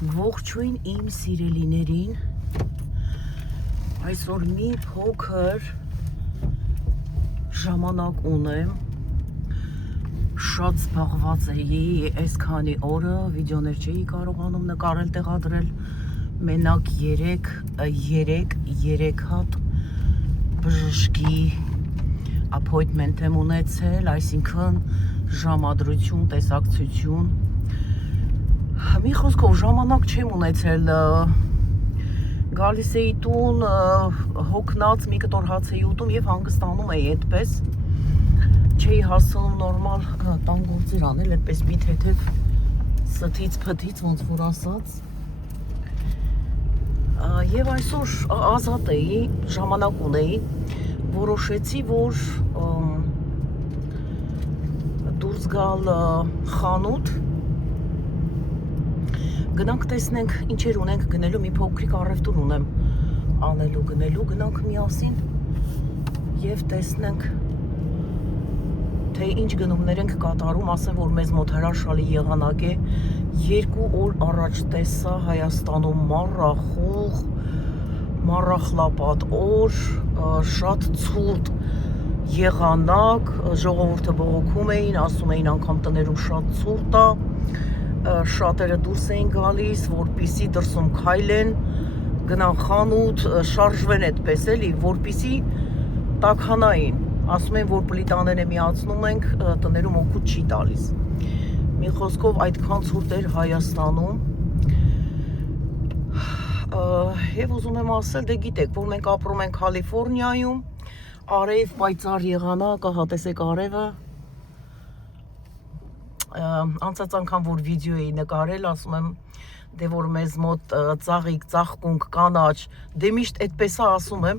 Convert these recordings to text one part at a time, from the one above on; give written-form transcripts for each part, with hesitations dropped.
Ողջույն իմ սիրելիներին, այսօր մի փոքր ժամանակ ունեմ, շատ զբաղված էի այսքանի օրը, վիդեոներ չէի կարողանում նկարել, տեղադրել, մենակ 3 հատ բժշկի appointment եմ ունեցել, այսինքն ժամադրություն, տեսակցություն. Մի խոսքով ժամանակ չեմ ունեցել, գալիս էի տուն, հոգնած մի կտոր հաց էի ուտում և հանգստանում էի այդպես, չէի հասցնում նորմալ տան գործեր անել, այդպես մի թեթև ստից փթից, ոնց որ ասած, և այսօր ազատ էի, ժամանակ ունեի, որոշեցի, որ դուրս գալ խանութ, գնանք տեսնենք ինչեր ունենք գնելու, մի փոքրիկ առևտուր ունեմ անելու գնելու, գնանք միասին և տեսնենք, թե ինչ գնումներ ենք կատարում, ասեմ, որ մեզ մոտ հրաշալի եղանակ է, 2 օր առաջ տեսա Հայաստանում մառախուղ, մառախլապատ օր, շատ ցուրտ եղանակ, ժողովուրդը բողոքում էին, ասում էին անգամ տներում շատ ցուրտ է, շատերը դուրս էին գալիս, որպիսի դրսում քայլեն, գնան խանութ, շարժվեն այդպես էլի, որպիսի տաքանային, ասում են, որ պլիտաները միացնում ենք, տներում օգուտ չի տալիս։ Մի խոսքով այդքան ցուրտ էր Հայաստանում, և ուզում եմ ասել, դե գիտեք, որ մենք ապրում ենք Կալիֆորնիայում, արև պայծառ եղանակ, ահա տեսեք արևը, անցած անգամ որ վիդեո էի նկարել, ասում եմ, դե որ մեզ մոտ ծաղիկ, ծաղկունք, կանաչ, դե միշտ այդպես է ասում եմ,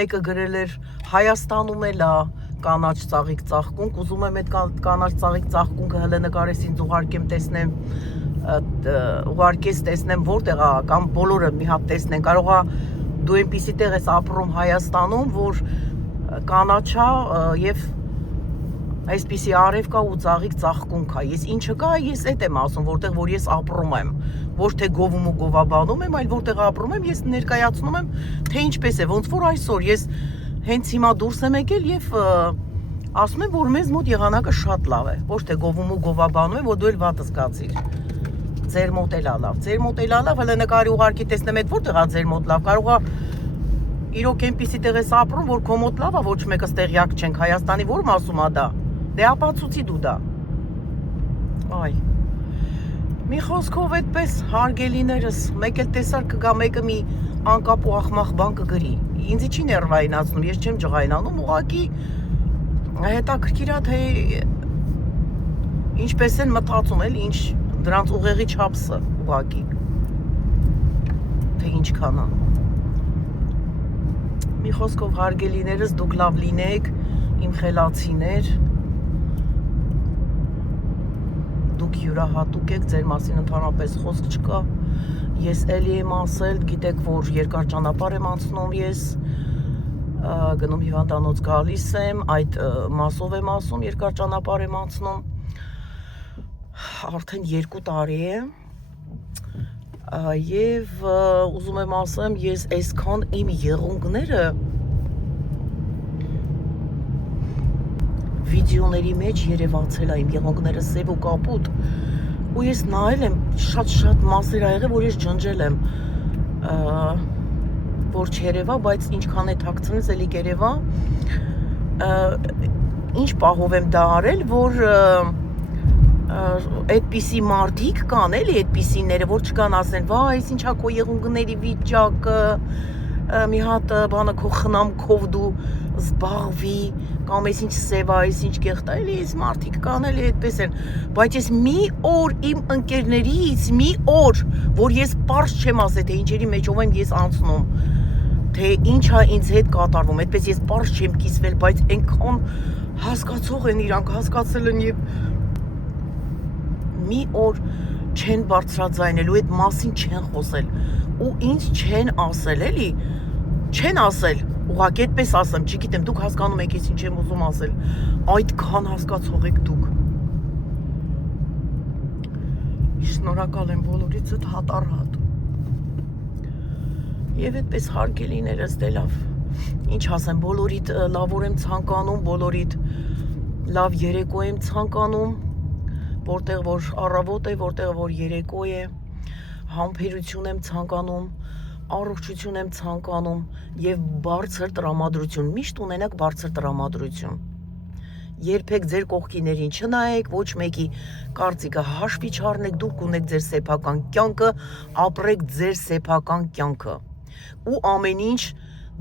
մեկը գրել էր Հայաստանում էլ է կանաչ ծաղիկ ծաղկունք, ուզում եմ այդ կանաչ ծաղիկ ծաղկունքը հələ նկարես ինձ ուղարկես տեսնեմ որտեղ է, կամ բոլորը մի հատ տեսնեն, կարող է դու այնպիսի տեղ ես ապրում Հայաստանում, որ կանաչ է և այսպիսի արև կա ու ծաղիկ ծաղկունք է, ես ինչը կա, ես էդ եմ ասում, որտեղ որ ես ապրում եմ, ոչ թե գովում ու գովաբանում եմ, այլ որտեղ ապրում եմ, ես ներկայացնում եմ, թե ինչպես է, ոնց որ այսօր, ես հենց հիմա դուրս եմ եկել և ասում եմ, որ մեզ մոտ եղանակը շատ լավ է, ոչ թե գովում ու գովաբանում եմ, որ դու էլ վատը զգացիր, ձեր մոտ էլ է լավ, հələ նկարի ուղարկի տեսնեմ էդ որտեղ է ձեր մոտ լավ, կարող է իրոք այնպիսի տեղ ես ապրում, որ քո մոտ լավ է, ոչ մեկս տեղյակ չենք, Հայաստանի որ մասում է դա, դե ապացուցի դու դա, այ, մի խոսքով այդպես հարգելիներս, մեկ էլ տեսար կգա մեկը մի անկապ ու ախմախ բան կգրի, ինձի չի ներվայնացնում, ես չեմ ջղայնանում, ուղղակի հետաքրքիր է, թե ինչպես են մտածում, էլ ինչ դրանց ուղեղի չափսը, ուղղակի, թե ինչքան է, մի խոսքով հարգելիներս, դուք լավ լինեք, իմ խելացիներ, դուք յուրահատուկ եք, ձեր մասին ընդհանրապես խոսք չկա, ես էլի եմ ասել, գիտեք, որ երկար ճանապարհ եմ անցնում ես, գնում հիվանդանոց գալիս եմ, այդ մասով եմ ասում, երկար ճանապարհ եմ անցնում, արդեն 2 տարի է, և ուզում եմ ասեմ, ես այսքան իմ եղունգները վիդեոների մեջ երևացել է իմ եղունգները սև ու կապուտ ու ես նայել եմ շատ մասեր ա եղել, որ ես ջնջել եմ, որ չերևա, բայց ինչքան է թաքցնես էլի կերևա, ինչ պահով եմ դա արել, որ այդպիսի մարդիկ կան, էլի այդպիսիները, որ չկան ասեն, վայ, այս ինչա քո եղունգների վիճակը, մի հատ բանը քո խնամքով դու զբաղվի, կամ այս ինչ սև է, այս ինչ կեղտ է, էլի այս մարդիկ կան, էլի այդպես են, բայց ես մի օր իմ ընկերներից, մի օր, որ ես պարզ չեմ ասել, թե ինչերի մեջով եմ ես անցնում, թե ինչ է ինձ հետ կատարվում, այդպես ես պարզ չեմ կիսվել, բայց այնքան հասկացող են իրանք, հասկացել են և մի օր չեն բարձրաձայնելու, այդ մասին չեն խոսել ու ինձ չեն ասել, էլի, չեն ասել, ուղղակի այդպես ասեմ, չգիտեմ, դուք հասկանում եք ես ինչ եմ ուզում ասել, այդքան հասկացող եք դուք, Շնորհակալ եմ բոլորիցդ հատառհատ։ Եվ այդպես հարգելիներս դե լավ։ Ինչ ասեմ, բոլորիդ լավոր եմ ցանկանում, բոլորիդ լավ երեկո եմ ցանկանում, որտեղ որ առավոտ է, որտեղ որ երեկո է, համբերություն եմ ցանկանում, առողջություն եմ ցանկանում եւ բարձր տրամադրություն։ Միշտ ունենաք բարձր տրամադրություն։ Երբեք ձեր կողքիներին չնայեք, ոչ մեկի կարծիքը հաշվի չառնեք, դուք ունեք ձեր սեփական կյանքը, ապրեք ձեր սեփական կյանքը։ Ու ամեն ինչ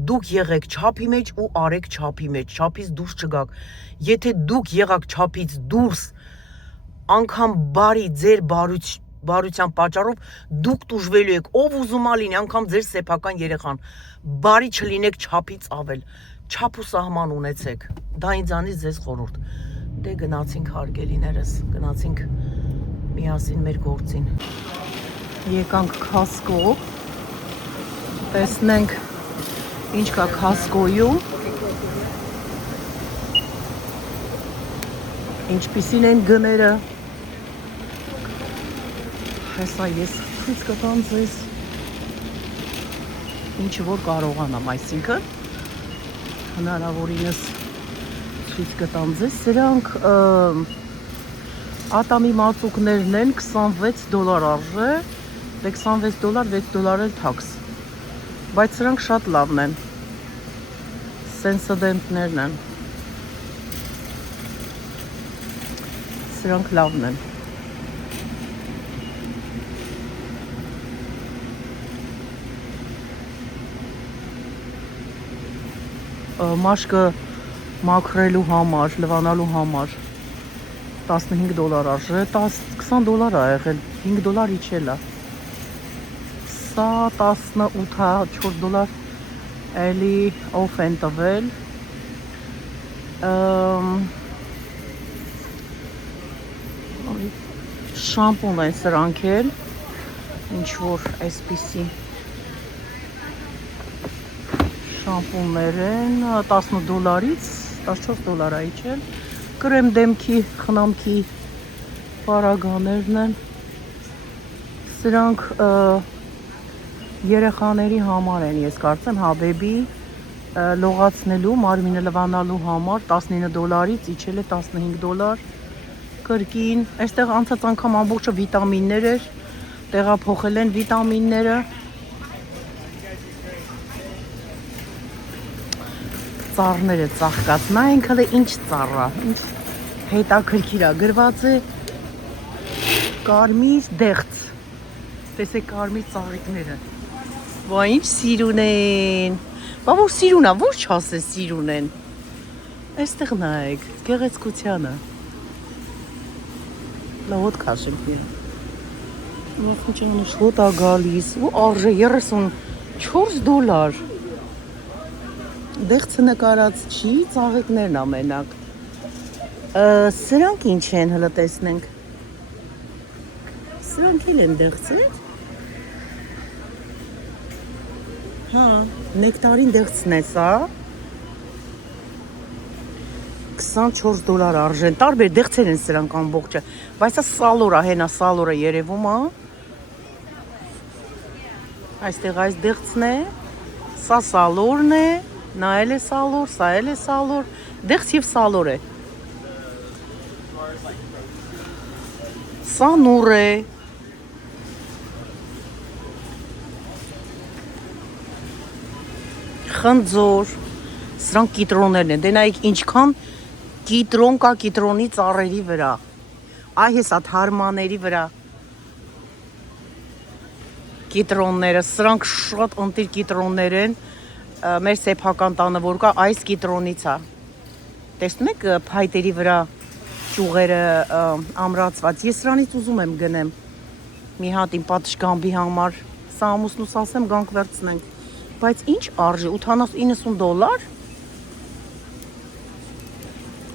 դուք եղեք չափի մեջ ու արեք չափի մեջ, չափից դուրս չգաք։ Եթե դուք եղաք չափից դուրս, անգամ բարի ձեր բարության պատճառով դուք տուժվելու եք, ով ուզում ա լինի, անգամ ձեր սեփական երեխան, բարի չլինեք չափից ավել, չափ ու սահման ունեցեք, դա ինձանից ձեզ խորհուրդ։ Դե գնացինք հարգելիներս, գնացինք միասին մեր գործին։ Եկանք Costco, տեսնենք ինչ կա Costco-ում, ինչպիսին են գները։ Հեսա ես ցույց կտամ ձեզ ինչ որ կարողանամ, այսինքն հնարավորինս ցույց կտամ ձեզ, սրանք ատամի մածուկներն են, $26 արժե, դե $26, $6 էլ թաքս, բայց սրանք շատ լավն են, սենսոդենտներն են, սրանք լավն են, մաշկը մաքրելու համար, լվանալու համար $15 արժե, $20 ա եղել, $5 իջել ա, սա $18-4 էլի օֆ են տվել, շամպուն են սրանք էլ, ինչ որ այսպիսի շամպուններ են, $10-ից $14 ա իջել, կրեմ դեմքի, խնամքի պարագաներն են, սրանք երեխաների համար են, ես կարծեմ, հաբեբի լողացնելու, մարմինը լվանալու համար $19-ից իջել է $15, կրկին, այստեղ անցած անգամ ամբողջը վիտամիններ էր, տեղափոխել են վիտամինները, ծառները ծաղկած, նայենք հələ ինչ ծառա, ինչ հետաքրքիր ա, գրված է կարմիր դեղց, տեսեք կարմիր ծաղիկները, վա ինչ սիրուն են, բա որ սիրուն ա, որ չասես սիրուն են, այստեղ նայեք, գեղեցկությանը, լավոտ քաշեմ պիրը, ոքնչանուշ հոտ ա գալիս, ու արժե $34, դեղցը նկարած չի, ծաղիկներն ամենակ, սրանք ինչ են, հլը տեսնենք, սրանք էլ են դեղցեր, հա, նեկտարին դեղցն է սա, $24 արժեն, տարբեր դեղցեր են սրանք ամբողջը, բայց սա սալոր ա, հենա սալորը երևում ա, այստեղ այս դեղցն է, սա սալորն է, նա էլ է սալոր, սա էլ է սալոր, դեղց և սալոր է, սա նուր է, խնձոր, սրանք կիտրոններն են, դե նայեք ինչքան կիտրոն կա կիտրոնի ծառերի վրա, այ հեսա թարմաների վրա, կիտրոնները, սրանք շատ ընտիր կիտրոններ են, մեր սեփական տանը որ կա, այս կիտրոնից ա, տեսնում եք փայտերի վրա ճյուղերը ամրացված, ես սրանից ուզում եմ գնեմ, մի հատ իմ պատշգամբի համար, սա ամուսնուս ասեմ գանք վերցնենք, բայց ինչ արժի, $90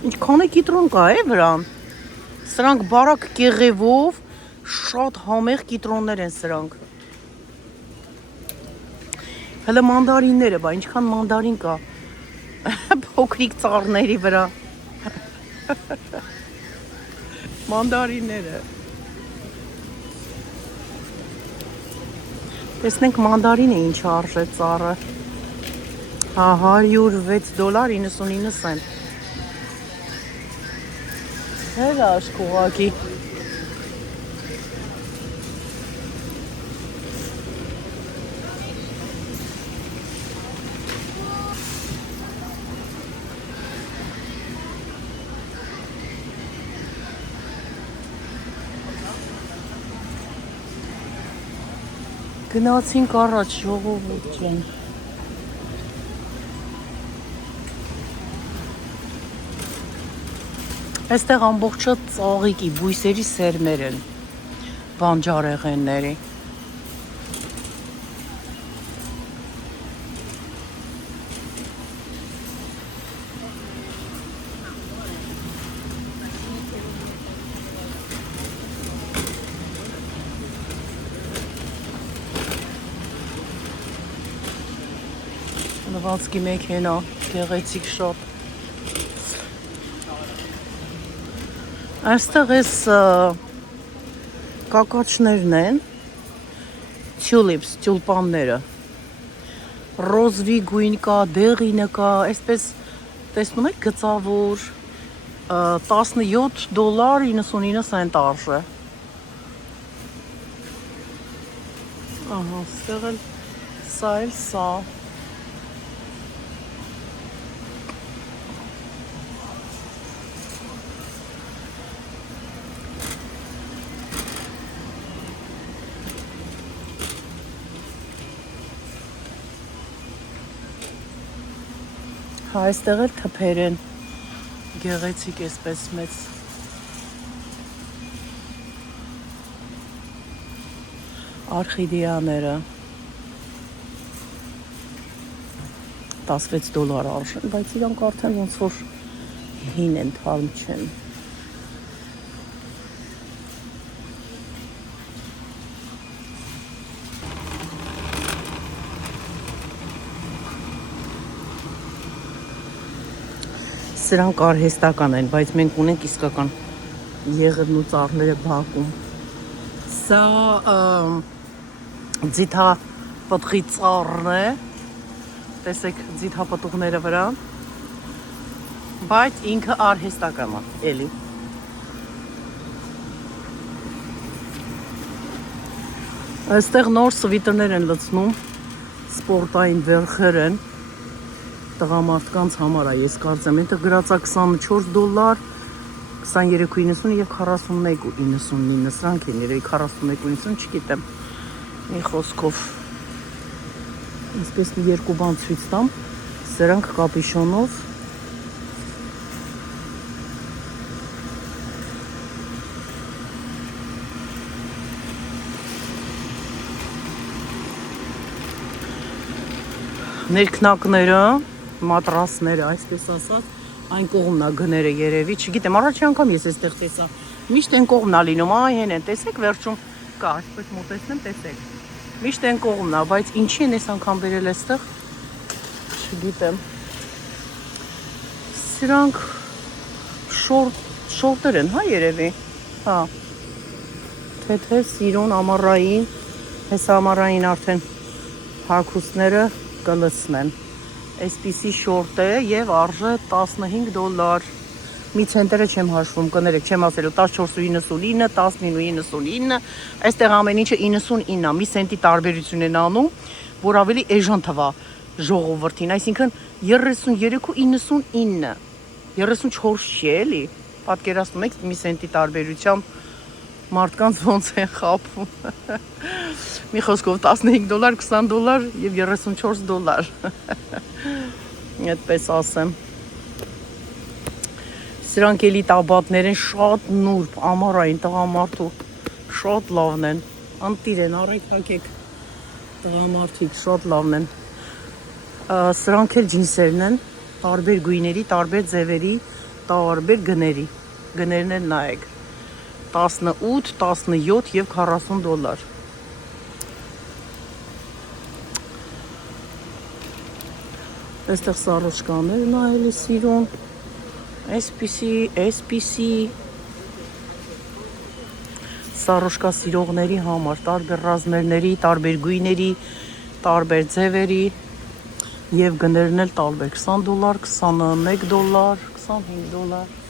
ինչքան է կիտրոն կա է վրան, սրանք բարակ կեղևով, շատ համեղ կիտրոններ են սրանք, հələ մանդարինները, բա ինչքան մանդարին կա, փոքրիկ ծառների վրա, մանդարինները, Տեսնենք մանդարինը ինչ արժե ծառը։ Հա, $106.99 Հելա աշխուղակի։ Գնացինք առաջ ժողովուրդ ջան։ Այստեղ ամբողջը ծաղիկի, բույսերի սերմեր են, բանջարեղենների։ Լվացքի մեքենա, գեղեցիկ շատ։ Այստեղ էս կակաչներն են, tulips, տյուլպանները, ռոզվի գույն կա, դեղինը կա, այսպես տեսնում եք գծավոր $17.99 արժե։ Ահա, այստեղ էլ սա։ Հա, այստեղ էլ թփեր են, գեղեցիկ էսպես մեծ։ Արխիդեաները $16 արժեն, բայց իրանք արդեն ոնց որ հին են, թարմ չեն։ Սրանք արհեստական են, բայց մենք ունենք իսկական եղևն ու ծառները բակում։ Սա ձիթապտղի ծառն է, տեսեք ձիթապտուղները վրա, բայց ինքը արհեստական է, էլի։ Այստեղ նոր սվիտերներ են լցնում, սպորտային վերխեր են, տղամարդկանց համար է, ես կարծեմ, այնտեղ գրածա $24, 23.90 եւ 41.99, սրանք են երեք 41.90, չգիտեմ, մի խոսքով, այսպես մի երկու բան ցույց տամ, սրանք կապիշոնով, ներքնակները, մատրասները, այսպես ասած, այն կողմնա գները երևի, չգիտեմ, առաջի անգամ ես այստեղ տեսա, միշտ այն կողմնա լինում, այ հեն են, տեսեք վերջում կա, այսպես մոտեցնեմ, տեսեք, միշտ այն կողմնա, բայց ինչի են այս անգամ վերել այստեղ, չգիտեմ, սրանք շորտեր են, հա երևի, հա, թե սիրուն, ամառային, հեսա ամառային արդեն հագուստները կլցնեն, այսպիսի շորտ է և արժե $15, մի ցենտերը չեմ հաշվում, կներեք, չեմ ասելու 14.99, 19.99, այստեղ ամեն ինչը 99, մի սենտի տարբերություն են անում, որ ավելի էժան թվա ժողովրդին, այսինքն 33.99, 34 չի էլի, պատկերացնում եք մի սենտի տարբերությամբ մարդկանց ոնց են խապում, մի խոսքով $15, $20 և $34, այդպես ասեմ, սրանք էլի տաբատներ են, շատ նուրբ, ամառային տղամարդու, շատ լավն են, անտիր են, առեք հակեք, տղամարդիկ, շատ լավն են, սրանք էլ ջինսերն են, տարբեր գույների, տարբեր ձևերի, տարբեր գների, գներն են նայեք, 18, 17 և $40, այստեղ սարոշկաներն այելի սիրուն, այսպիսի, սարոշկա սիրողների համար, տարբեր ռազմերների, տարբեր գույների, տարբեր ձևերի եւ գներն էլ տարբեր $20, $21, $25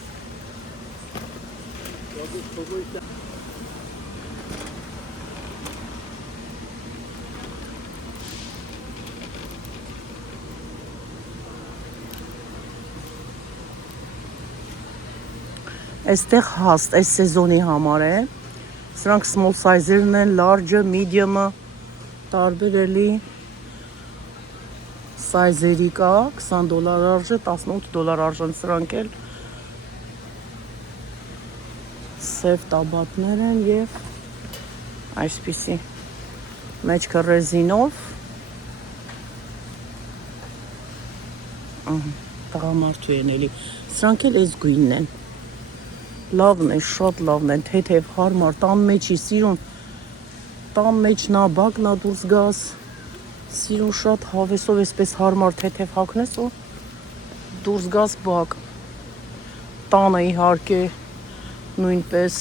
Այստեղ հաստ, այս սեզոնի համար է։ Սրանք small size-երն են, large-ը, medium-ը, տարբեր էլի size-երի կա, $20 արժե, $18 արժեն սրանք էլ։ Սև տաբատներ են եւ այսպիսի մեջքը ռեզինով։ Տղամարդու են էլի։ Սրանք էլ այս գույնն են։ Լավն է, շատ լավն են, թեթև, հարմար, տան մեջի սիրուն, տան մեջ նա բակնա դուրս գաս, սիրուն շատ հավեսով էսպես հարմար թեթև հագնես ու դուրս գաս բակ, տանը իհարկե նույնպես,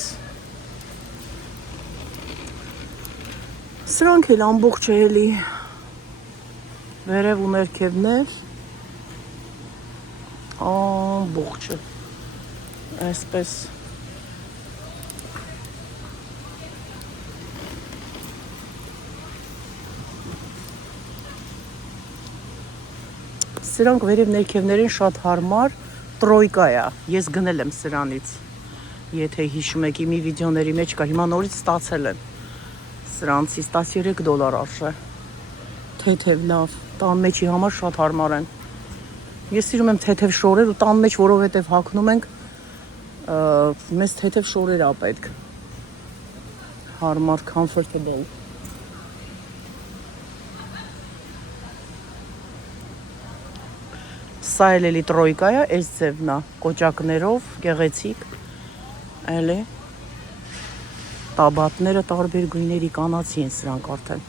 սրանք էլ ամբողջ է էլի, վերև ու ներքևներ, ամբողջ է, այսպես, Սրանք վերև ներքևներին շատ հարմար տրոյկա է, ես գնել եմ սրանից, եթե հիշում եք իմի վիդեոների մեջ կա, հիմա նորից ստացել եմ, սրանցից $13 արժե, թեթև լավ, տան մեջի համար շատ հարմար են, ես սիրում եմ թեթև շորեր ու տան մեջ որովհետև հագնում ենք, մեզ թեթև շորեր ա պետք, հարմար, comfortable, Սա էլի տրոյկա է, այս ձևն է, կոճակներով, գեղեցիկ, էլի, տաբատները տարբեր գույների կանացի են սրանք արդեն։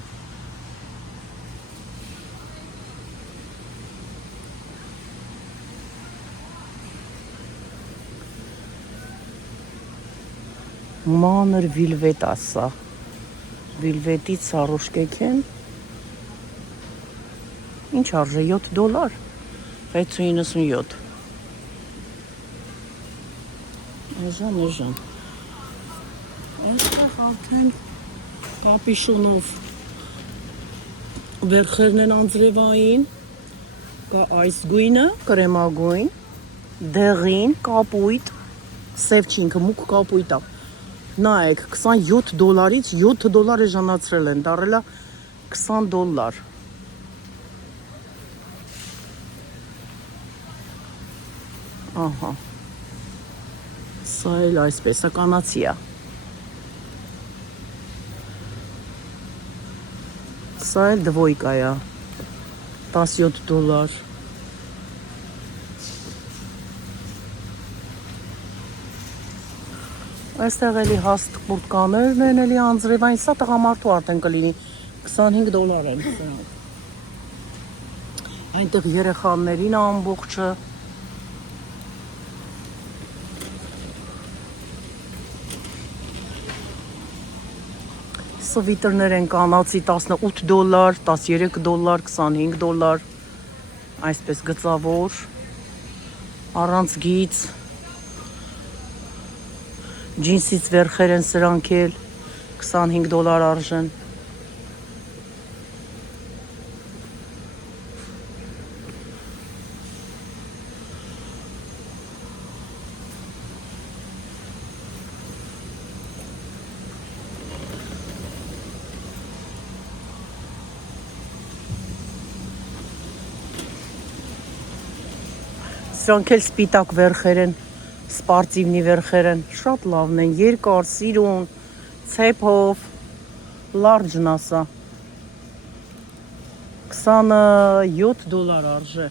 Մանր վիլվետ է սա, վիլվետից սարոշկեք են, ինչ արժե, $7, 697 Էժան Այստեղ արդեն կապիշոնով վերխերն են անձրևային կա այս գույնը, կրեմագույն դեղին, կապույտ սև չինքը, մուկ կապույտ է նայեք, $27-ից $7 էժանացրել են, դարել է $20 Ահա, սա էլ այսպես է, կանացի է, սա էլ դվոյկա է, $17, այստեղ էլի հաստ կուրտկաներն են էլի անձրևային, սա տղամարդու արդեն կլինի, $25 են սրանք, այնտեղ երեխաներին ամբողջը, Սվիտերներ են կանացի $18, $13, $25, այսպես գծավոր, առանց գիծ, ջինսից վերխեր են սրանք էլ, $25 արժեն, Սրանք էլ սպիտակ վերխեր են, սպարտիվնի վերխեր են, շատ լավն են, երկար, սիրուն, ցեփով, լարջն ասա, $27 արժե,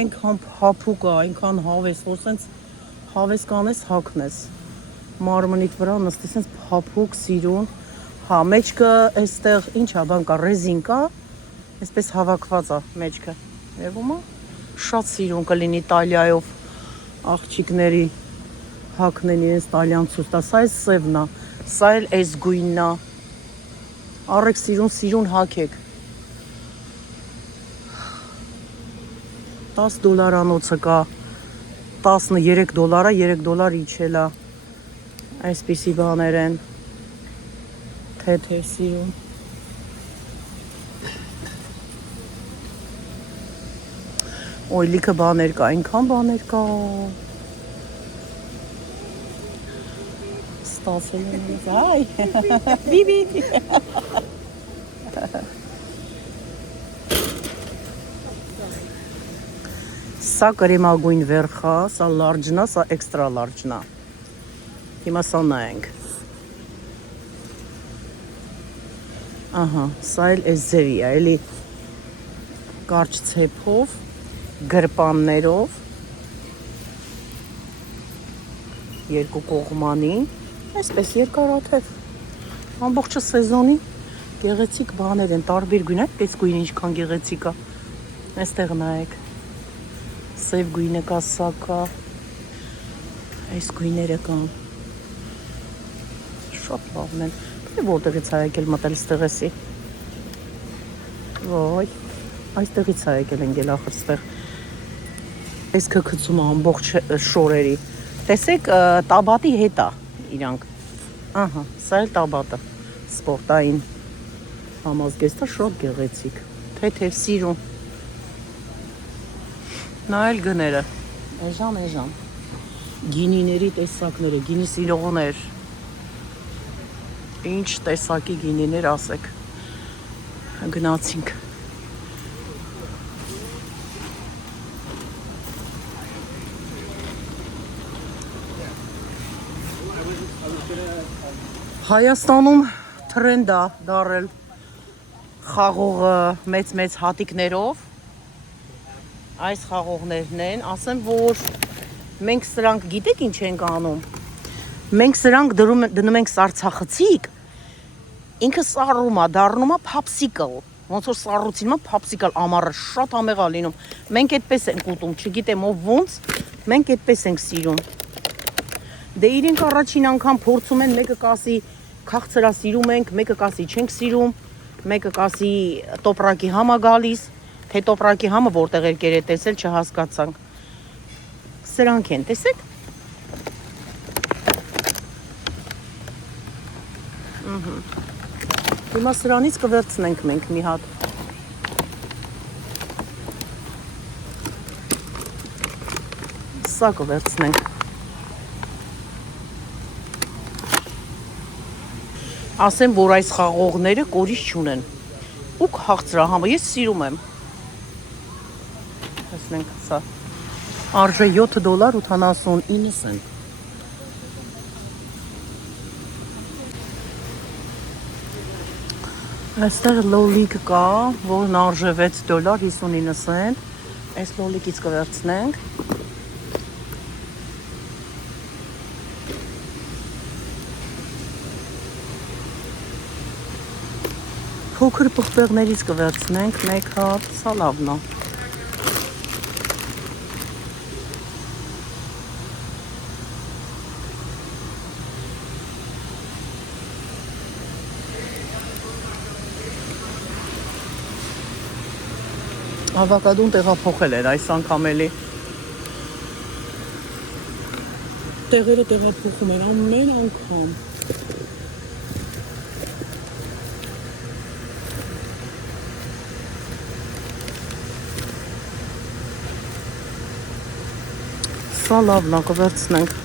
այնքան հափուկ է, այնքան հավես, որ սենց հավես կանես, հագնես, մարմնիդ վրա նստի սենց հափուկ, սիրուն, հա, մեջքը այստեղ ինչ է, բան կա, ռեզին կա, այսպես հավաքված է մեջքը, եվում է, շատ սիրուն կլինի Իտալիայով աղջիկների հագնեն իրենց տալյան ցույց տա, սա այս սևն է, Սա էլ էս գույնն է։ Առեք սիրուն հագեք։ $10 կա, 13 դոլարա, $3 իջել է։ Այսպիսի բաներ են։ Թե սիրուն։ Ոյ լիքը բաներ կա, այնքան բաներ կա։ Ստացել եմ ինձ, այ, բիբի։ Սա կրեմագույն վերխա, սա լարջնա, սա էքստրա լարջնա։ Հիմա սա նայենք։ Ահա, սա էլ էս ձևի է, էլի կարճ ցեփով, գրպաններով, երկու կողմանի, այսպես երկարաթև, ամբողջը սեզոնի գեղեցիկ բաներ են, տարբեր գույն, այս գույնը ինչքան գեղեցիկ է, այստեղ նայեք, սև գույնը կա, սա կա, այս գույները կան, շատ լավն են, որտեղից է եկել մտել ստեղ էսի, ոյ, այստեղից է եկել են գել ախր ստեղ, այս կգծում է ամբողջ շորերի, տեսեք տաբատի հետ է իրանք, ահա, սա էլ տաբատը, սպորտային համազգեստը շատ գեղեցիկ, թեթև սիրուն, նա էլ գները, էժան, գինիների տեսակները, գինի սիրողներ, ինչ տեսակի գինիներ ասեք, գնացինք, Հայաստանում թրենդ է դարել խաղողը մեծ հատիկներով, այս խաղողներն են, ասեմ, որ մենք սրանք գիտեք ինչ ենք անում, մենք սրանք դնում ենք սարցախցիկ, ինքը սառում է, դառնում է փապսիկլ, ոնց որ սառուցին է փապսիկլ ամառը շատ ամեղ է լինում, մենք այդպես ենք ուտում, չգիտեմ ով ոնց, մենք այդպես ենք սիրում, դե իրենք առաջին անգամ փորձում են, մեկը կասի քաղցրա սիրում ենք, մեկը կասի չենք սիրում, մեկը կասի տոպրակի համա գալիս, թե տոպրակի համը որտեղ էր կերե տեսել չհասկացանք, սրանք են, տեսեք, հիմա սրանից կվերցնենք մենք մի հատ, սա կվերցնենք, ասեմ, որ այս խաղողները կորիշ չունեն, ու քաղցրահամը, ես սիրում եմ, տեսնենք սա, արժե $7.79, այստեղ լոլիկ կա, որն արժե $6.59, այս լոլիկից կվերցնենք, փոքր պղպեղներից կվերցնենք մեկ հատ, սա լավն է։ Ավոկադոն տեղափոխել էր այս անգամ էլի։ Տեղերը տեղափոխում են ամեն անգամ։ Սա լավն է, կվերցնենք։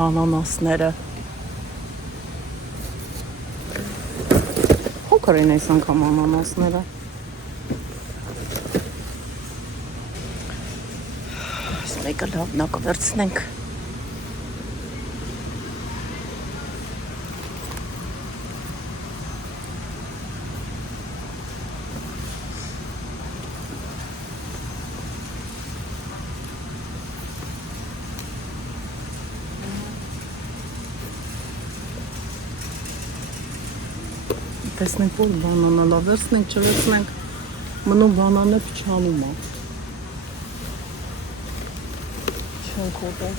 անանասները։ Փոքր են այս անգամ անանասները։ Այս մեկը լավն է, կվերցնենք։ Տեսնենք որ բանանը լավ վերցնենք, չվերցնենք, մնում բանանը փչանում է։ Չենք ուտել։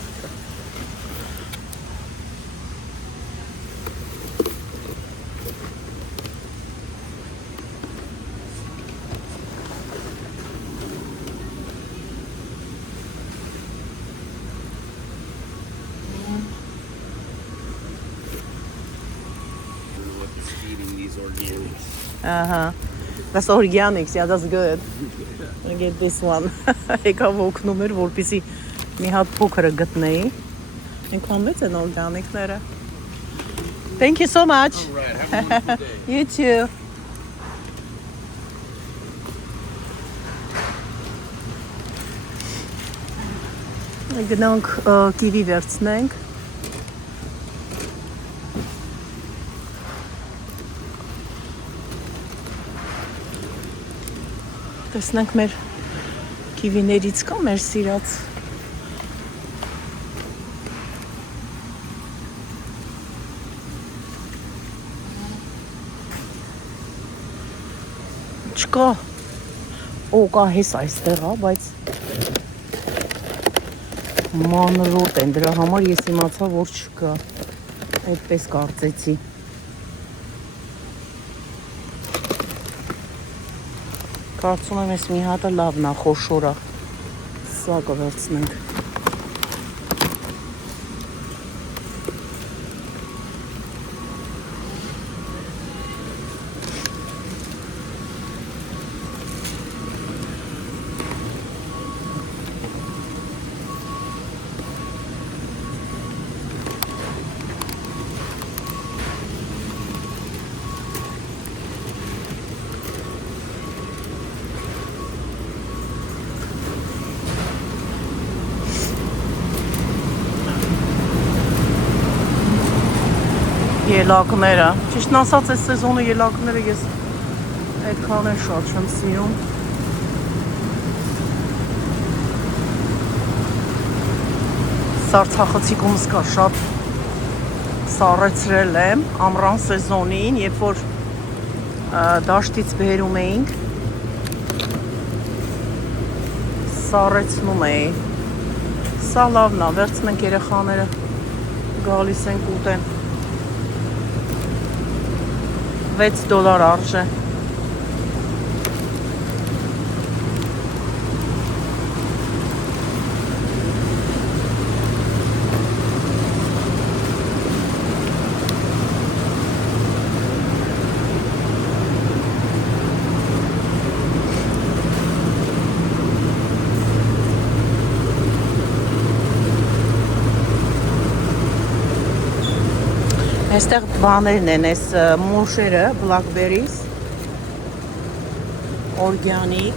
That's organics, yeah, that's good. I get this one. Եկավ օգնում էր, որպեսզի մի հատ փոքրը գտնեի։ Ինքան մեծ են օրգանիկները։ Thank you so much. All right, have a wonderful day. You too. Գնանք կիվի վերցնենք։ Տեսնենք մեր կիվիներից կա մեր սիրած։ Չկա։ Օ, կա հես այստեղ, բայց մանրոտ են, դրա համար ես իմացա, որ չկա։ Այդպես կարծեցի։ Կարծում եմ ես մի հատը լավն է, խոշոր է։ Սա կվերցնենք։ Ելակները, ճիշտն ասած այս սեզոնը ելակները ես այդքան էլ շատ չեմ սիրում։ Սառցախցիկումս կա շատ սառեցրել եմ ամռան սեզոնին, երբ որ դաշտից բերում էինք, սառեցնում էի։ Սա լավն է, վերցնենք երեխաները գալիս են կուտեն։ $6 արժե։ Այստեղ բաներն են, այս մոշերը, blackberries, օրգանիկ։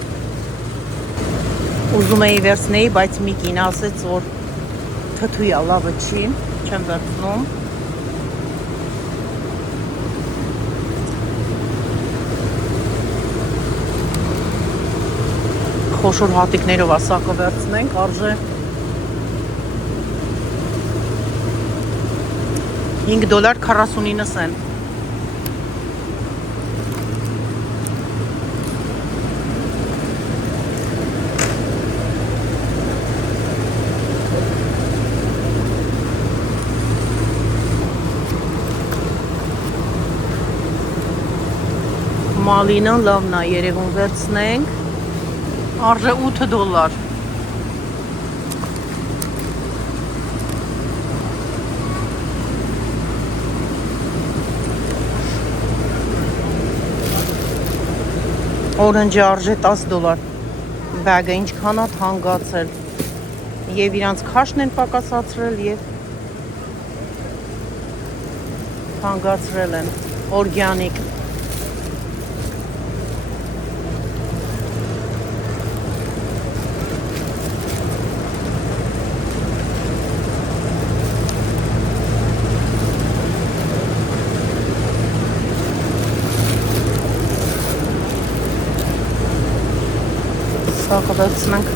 Ուզում էի վերցնեի, բայց մի կին ասեց, որ թթուի է, լավը չի, չեմ վերցնում։ Խոշոր հատիկներով ասա կվերցնենք, արժե $5.49 Մալինան լավն է, երևում վերցնենք, արժե $8 Օրենջը արժե $10 բագը ինչքան է թանկացել եւ իրանց քաշն են պակասացրել եւ Հանգացրել են օրգանիկ։ Սա կվերցնենք։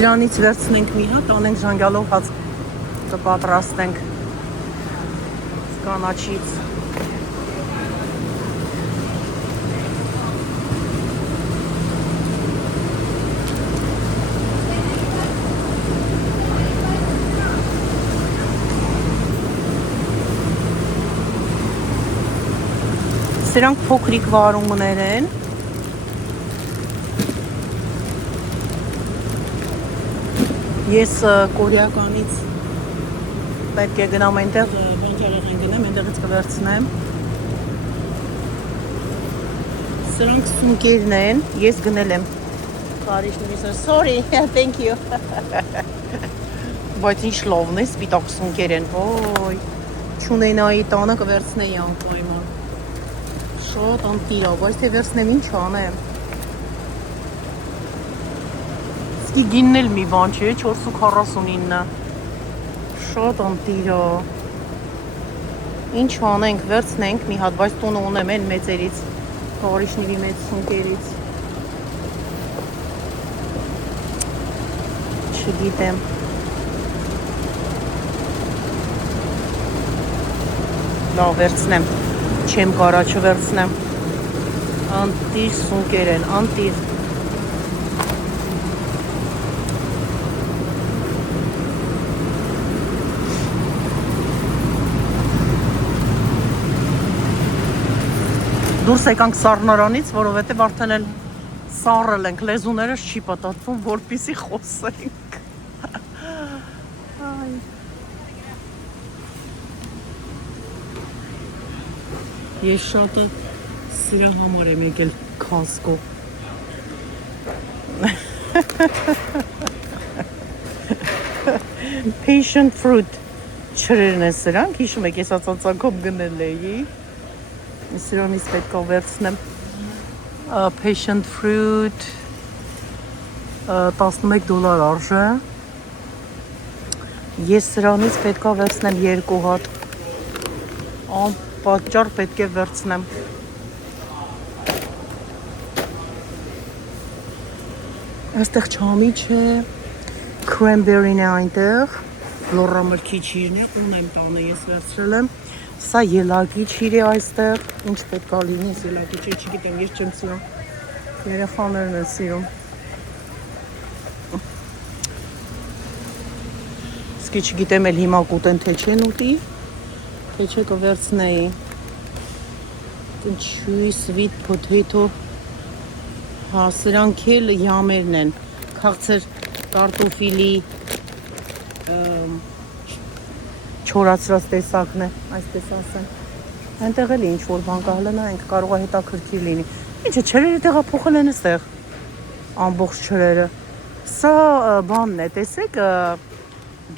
Սրանից վերցնենք մի հատ, անենք ժանգյալով հաց կպատրաստենք կանաչից։ Սրանք փոքրիկ վարումներ են։ Ես կորեականից պետք է գնամ այնտեղ, բանջարեղեն գնեմ, այնտեղից կվերցնեմ։ Սրանք սունկերն են, ես գնել եմ։ Sorry, thank you։ Բայց ինչ լավն է, սպիտակ սունկեր են, ոյ։ Չունենայի տանը կվերցնեի անպայման։ Շատ անտիր է, բայց թե վերցնեմ ինչ անեմ։ Իսկ գինն էլ մի բան չէ, 4.49։ Շատ անտիր է։ Ինչ անենք, վերցնենք մի հատ, բայց տունը ունեմ են մեծերից, Փարիժնիվի մեծ սունկերից։ Չգիտեմ։ Լավ, վերցնեմ, չեմ կարա չվերցնեմ։ Անտիր սունկեր են, անտիր։ Դուրս եկանք սառնարանից, որովհետև արդեն էլ սառել ենք, լեզուներս չի պատատվում, որպեսզի խոսենք։ Ես շատը սրա համար եմ եկել Costco։ Passion fruit չրերն են սրանք, հիշում եք, ես ածածակով գնել էի։ Սրանից պետք է վերցնեմ passion fruit $11 արժե։ Ես սրանից պետք է վերցնեմ 2 հատ։ Անպատճառ պետք է վերցնեմ։ Այստեղ չամիչ է, cranberry-ն է այնտեղ, լոռա մրգի ճիրն է, ունեմ տանը ես վերցրել եմ։ Սա ելակի ճիր է այստեղ, ինչ պետք է լինի, ելակի ճիր, չգիտեմ, ես չեմ սիրում, երեխաներն են սիրում։ Իսկ չգիտեմ էլ հիմա կուտեն թե չեն ուտի, թե չէ կվերցնեի։ Chewy sweet potato, հա, սրանք էլ յամերն են, քաղցր կարտոֆիլի չորացրած տեսակն է, այսպես ասեմ։ Այնտեղ էլ ինչ որ բան կհլնայինք, կարող է հետաքրքիր լինի։ Ինչը չրերը տեղափոխել են այստեղ, ամբողջ չրերը։ Սա բանն է, տեսեք,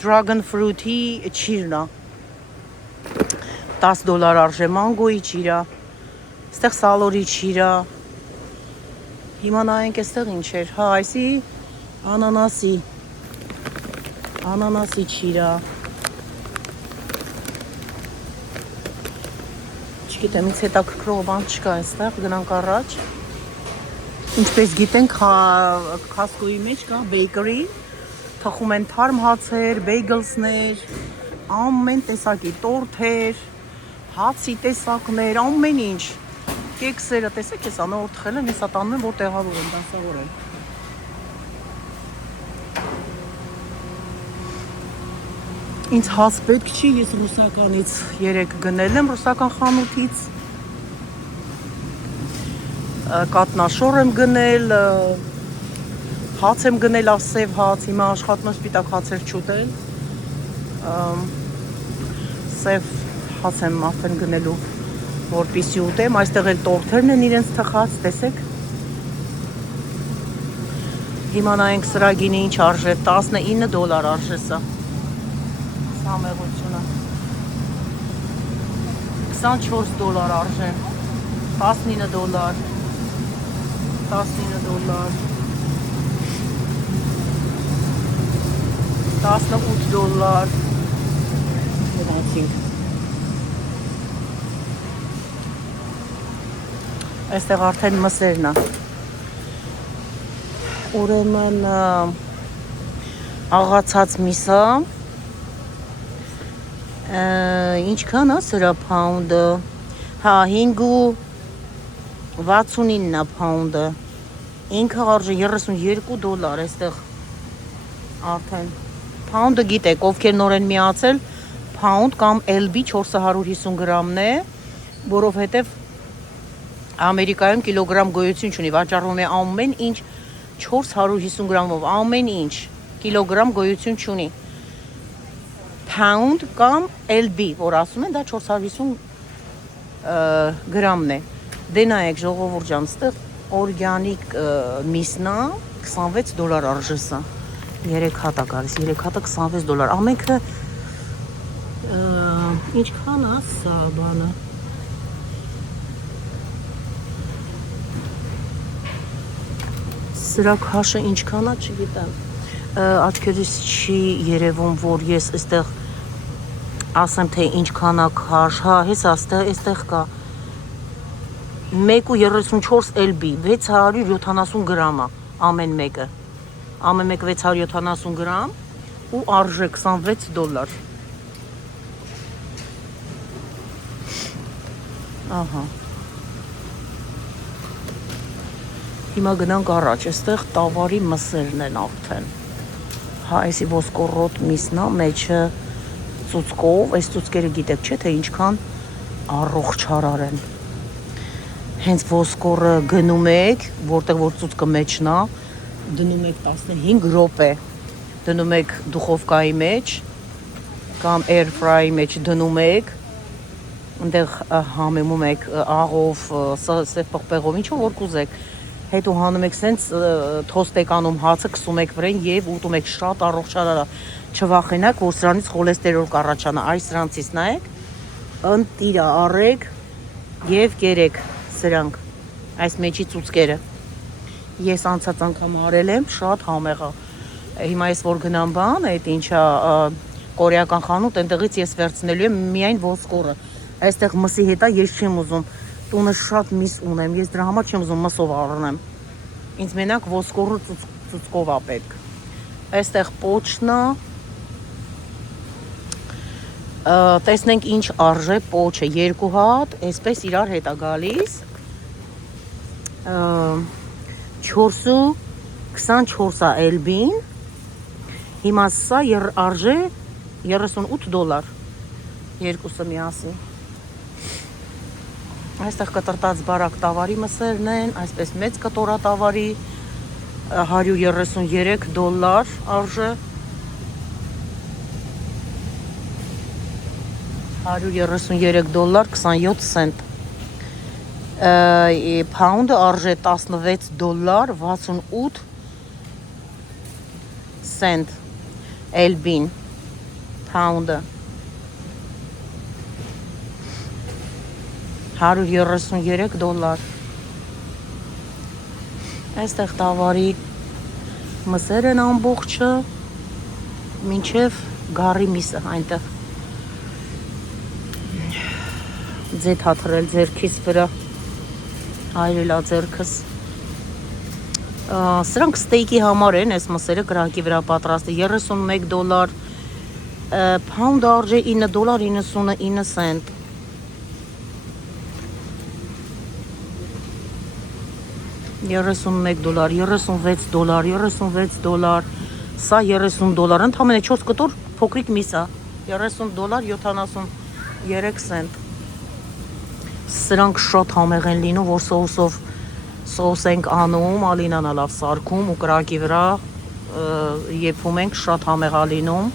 dragon fruit-ի ճիրն է։ $10 արժե, մանգոյի ճիր է, այստեղ սալորի ճիր է։ Հիմա նայենք այստեղ ինչ էր, հա, այսի անանասի ճիր է։ Չգիտեմ, ինձ հետաքրքրող բան չկա այստեղ, գնանք առաջ։ Ինչպես գիտենք, Costco-ի մեջ կա bakery, թխում են թարմ հացեր, bagels-ներ, ամեն տեսակի տորթեր, հացի տեսակներ, ամեն ինչ։ Կեքսերը, տեսեք, ես անոր թխել եմ, ես ատանում եմ, որ տեղավոր եմ, դասավորել։ Ինձ հաց պետք չի, ես ռուսականից 3 գնել եմ, ռուսական խանութից։ Կատնաշոր եմ գնել, հաց եմ գնել, ասև հաց, հիմա աշխատում եմ սպիտակ հացեր չուտել։ Սև հաց եմ արդեն գնելու, որպեսզի ուտեմ, այստեղ էլ տորթերն են իրենց թխած, տեսեք։ Հիմա նայենք սրա գինի ինչ արժե, $19 արժե սա։ Սա մեղությունը։ $24 արժե, $19, $18, գնացինք։ Այստեղ արդեն մսերն է։ Ուրեմն աղացած միսա, ինչքան է սրա փաունդը, հա 5.69 փաունդը, ինքը արժե $32 այստեղ արդեն, փաունդը գիտեք, ովքեր նոր են միացել, փաունդ կամ LB 450 գրամն է, որովհետև Ամերիկայում կիլոգրամ գոյություն չունի, վաճառվում է ամեն ինչ 450 գրամով, ամեն ինչ կիլոգրամ գոյություն չունի։ Pound կամ LB, որ ասում են, դա 450 գրամն է։ Դե նայեք, ժողովուրդ ջան, ստեղ օրգանիկ միսնա $26 արժե սա։ 3 հատ է գալիս, 3 հատը $26։ Ամենքը ինչքան է սա բանը։ Սրա քաշը ինչքան է, չգիտեմ։ Աչքերիս չի երևում, որ ես այստեղ ասեմ, թե ինչքան է քաշ, հա, հեսա այստեղ կա 1.34 LB, 670 գրամ է ամեն մեկը։ Ամեն մեկ 670 գրամ ու արժե $26։ Ահա։ Հիմա գնանք առաջ, այստեղ տավարի մսերն են արդեն։ Հա, այսի ոսկորոտ միսնա, մեջը ծուցկով, այս ծուցկերը գիտեք չէ, թե ինչքան առողջարար են։ Հենց ոսկորը գնում եք, որտեղ որ ծուցկը մեջն է, դնում եք 15 րոպե, դնում եք դուխովկայի մեջ կամ air fry-ի մեջ դնում եք, այնտեղ համեմում եք աղով, սև պղպեղով, ինչով որ կուզեք։ Հետո հանում եք սենց թոստ եք անում հացը, քսում եք վրեն եւ ուտում եք, շատ առողջարար է։ Չվախենաք, որ սրանից խոլեստերոլ կառաջանա, այս սրանցից նայեք, ընտիրա առեք եւ կերեք սրանք, այս մեջի ծուցկերը։ Ես անցած անգամ արել եմ, շատ համեղ է։ Հիմա ես որ գնամ բան, այդ ինչա կորեական խանութ, այնտեղից ես վերցնելու եմ միայն ոսկորը։ Այստեղ մսի հետ է, ես չեմ ուզում։ Տունը շատ միս ունեմ, ես դրա համար չեմ ուզում մսով առնեմ։ Ինձ մենակ ոսկորը ծուցկով է պետք։ Այստեղ պոչն է։ Տեսնենք ինչ արժե պոչը, 2 հատ, այսպես իրար հետ է գալիս։ 4.24 է LB-ին։ Հիմա սա արժե $38, երկուսը միասին։ Այստեղ կտրտած բարակ տավարի մսերն են, այսպես մեծ կտորատավարի $133 արժե, $133 27 سنت։ Փաունդը արժե $16 68 سنت LB-ին, փաունդը $133։ Այստեղ տավարի մսեր են ամբողջը, մինչև գարի միսը այնտեղ։ Ձեթ հաթրել ձերքիս վրա, այրելա ձերքս։ Սրանք ստեյքի համար են, այս մսերը կրակի վրա պատրաստը, $31, փաունդը արժե $9.99 سنت։ $31, $36, սա $30, ընդամենը 4 կտոր փոքրիկ միս է, $30.73 سنت։ Սրանք շատ համեղ են լինում, որ սոուս ենք անում, ալինան լավ սարքում ու կրակի վրա եփում ենք, շատ համեղ է լինում։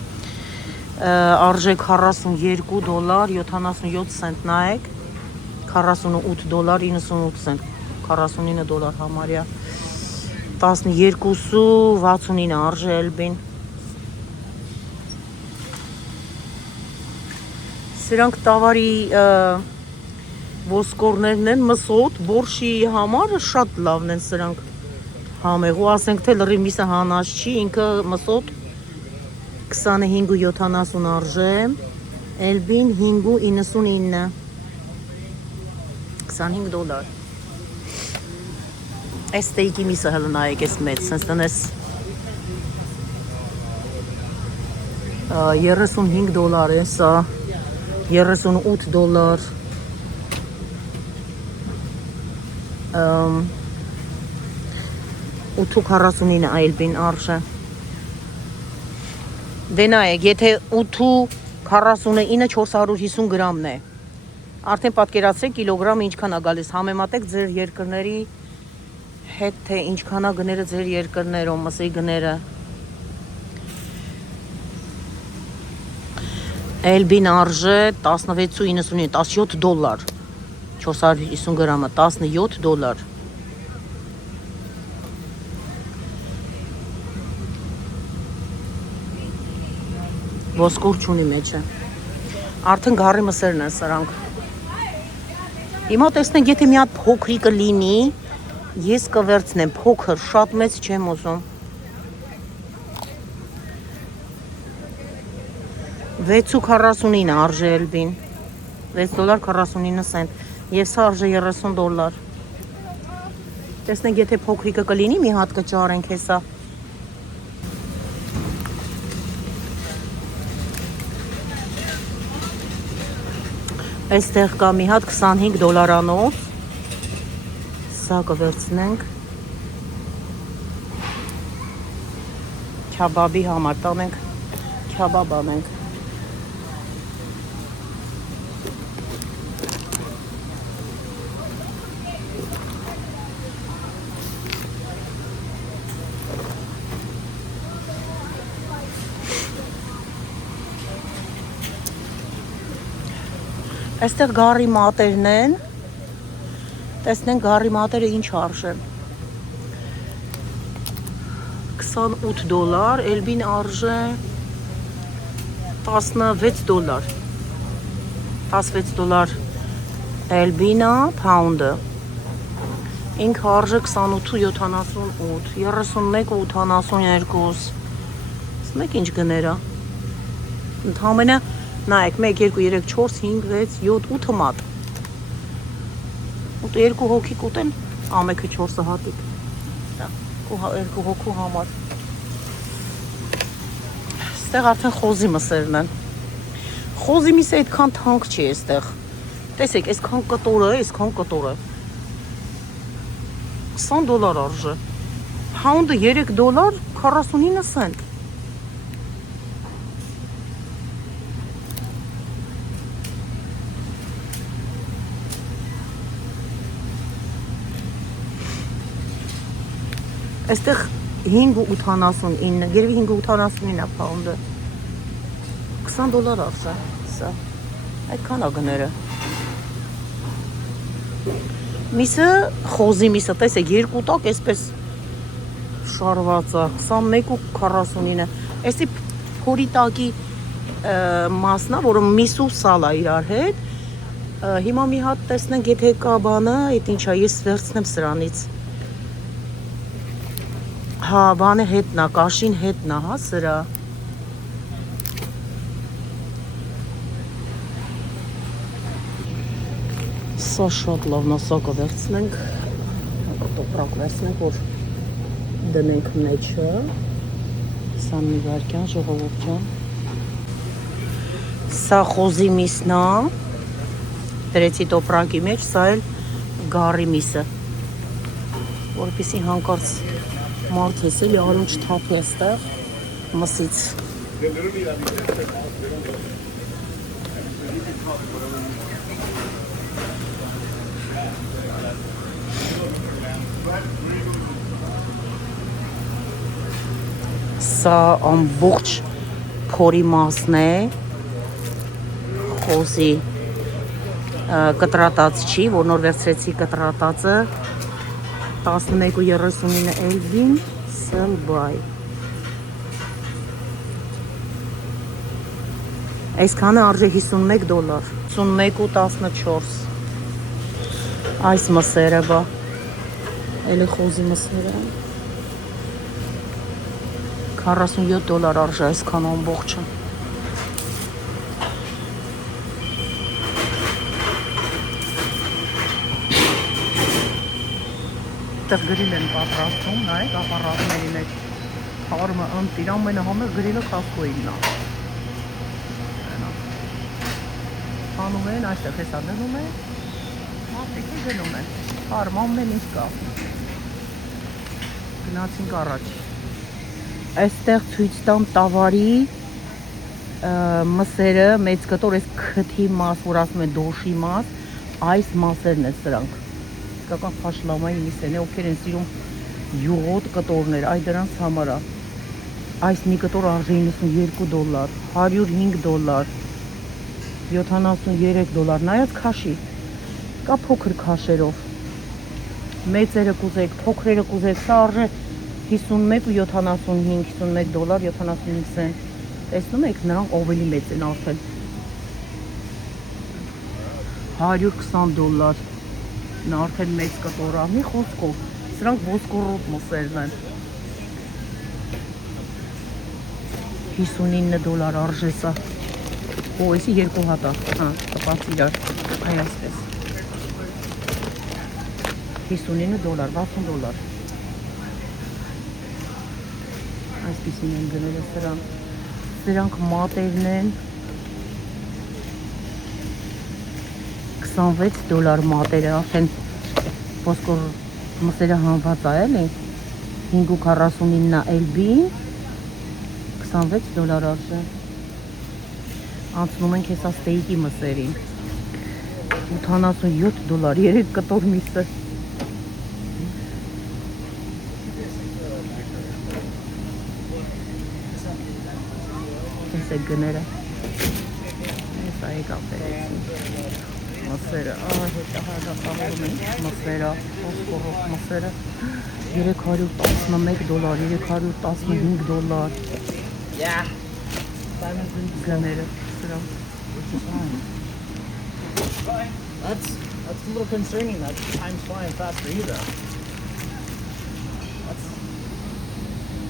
Արժե $42.77 նայեք 48.98 $49 համարյա 12.69 արժե Elbin Սրանք տավարի ոսկորներն են մսոտ բորշի համար շատ լավն են սրանք համեղ ու ասենք թե լրիվ միսը հանած չի ինքը մսոտ 25.70 արժե Elbin 5.99 $25 Այս ստեյքի միսը հələ նայեք էս մեծ սենց տնես $35 է սա $38 8.49 Elbin արժե Դե նայեք, եթե 8.49 450 գրամն է Արդեն պատկերացրեք կիլոգրամը ինչքան է գալիս համեմատեք ձեր երկրների հետ թե ինչքան է գները ձեր երկրներում մսի գները Elbin արժե 16.99 $17 450 գրամը $17 Ոսկոր չունի մեջը Արդեն գարի մսերն են սրանք Հիմա տեսնենք եթե մի հատ փոքրիկը լինի ես կվերցնեմ փոքր շատ մեծ չեմ ուզում 6.49 արժե Elbin $6.49 Եվ սա արժե $30 Տեսնենք եթե փոքրիկը կլինի մի հատ կճարենք հեսա Այստեղ կա մի հատ $25-անոց Սա կվերցնենք Քյաբաբի համար տանենք Քյաբաբ անենք Այստեղ գարի մատերն են Տեսնենք գարի մատերը ինչ արժե $28 Elbin արժե $16 $16 Elbin-ը pound-ը Ինքը արժե 28.78 31.82 Սմեք ինչ գները Ընդհանրապես Նայեք 1, 2, 3, 4, 5, 6, 7, 8 մատ Ու երկու հոգի կուտեն ամեքը 4 հատիկ Երկու հոգու համար Ստեղ արդեն խոզի մսերն են Խոզի միսը այդքան թանկ չի այստեղ Տեսեք, այսքան կտորը, այսքան կտորը $20 արժե Pound-ը $3 49 cent Այստեղ 5.89 Գերվի 5.89 pound-ը $20 արժե Սա Այդքան է գները Միսը խոզի միսը տեսեք երկու տակ այսպես շարված է 21.49 Այսի փորի տակի մասն է որը միս ու սալ է իրար հետ Հիմա մի հատ տեսնենք եթե կա բանը այդ ինչա ես վերցնեմ սրանից Հա, բանը հետնա, կաշին հետնա, հա, սրա Սա շատ լավն է, սա կվերցնենք Տոպրակ վերցնենք, որ դնենք մեջը Սա մի վարկյան, ժողովուրդ ջան Սա խոզի միսն է Դրեցի տոպրակի մեջ, սա էլ գարի միսը Որպեսի հանկարծ Մարդ ես էլի արում չթափի այստեղ մսից Սա ամբողջ փորի մասն է, խոզի կտրատած չի, որ նոր վերցրեցի կտրատածը 11.39 Elvin sell by այսքանը արժե $51 51.14 այս մսերը բա էլի խոզի մսերը $47 արժե այսքան ամբողջը Տեղ գրիլ են պատրաստում, նայեք ապարատների մեջ հարմը ընտիր, ամենը համեղ գրիլը կասկոյին նա Հանում են, այստեղ հեսա դնում են մարդիկի գնում են հարմ, ամեն ինչ կա Գնացինք առաջ Այստեղ ցույց տամ տավարի մսերը, մեծ կտոր, այս քթի մաս, որ ասում է դոշի մաս Այս մասերն է սրանք Կական խաշլամայի միսեն է, ովքեր են սիրում յուղոտ կտորներ, այ դրանց համար է Այս մի կտոր արժե $92, $105, $73, նայած քաշի, կա փոքր քաշերով, մեծերը կուզեք, փոքրերը կուզեք, սա արժե $51.75, $51.75, տեսնում եք, նրանք ավելի մեծ են արդեն, $120 Նա արդեն մեծ կտորա, մի խոսքով, սրանք ոսկորոտ մսերն են $59 արժե սա Ու էսի երկու հատա, կպած իրար, այ ասպես $59, $60 Այսպիսին են գները սրանք Սրանք մատերն են $26 մատերը, արդեն ոսկոր մսերը հանված է, էլի 5.49 Elvin $26 արժե Անցնում ենք հեսա ստեյկի մսերին $87 երեք կտոր միսը Հես է գները Հեսա եկա պերեցին Մսերը, հետա հագապահորում ենք մսերը, ոսկորով մսերը $311, $315 Գները, սրա That's a little concerning that time's flying fast for you though.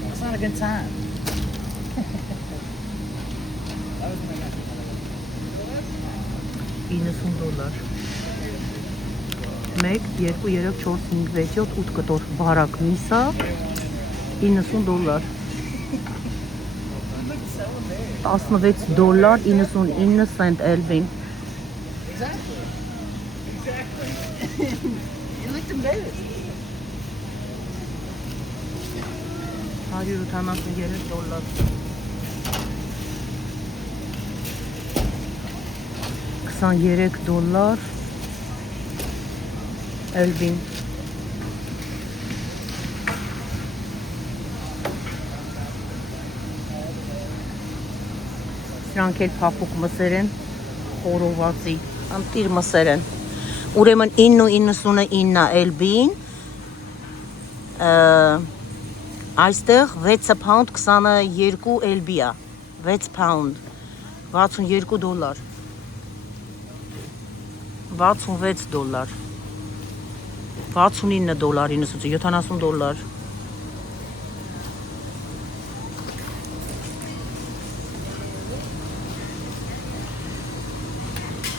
That's not a good time. That was my next $90 1, 2, 3, 4, 5, 6, 7, 8 կտոր բարակ միսա $90 $16.99 Elvin Exactly. You looked embarrassed. $183 $23 Elvin Սրանք էլ փափուկ մսեր են խորովածի անտիր մսեր են ուրեմն 9.99 Elvin այստեղ 6 pound 22 Elvia 6 pound $62 $66 $69 $70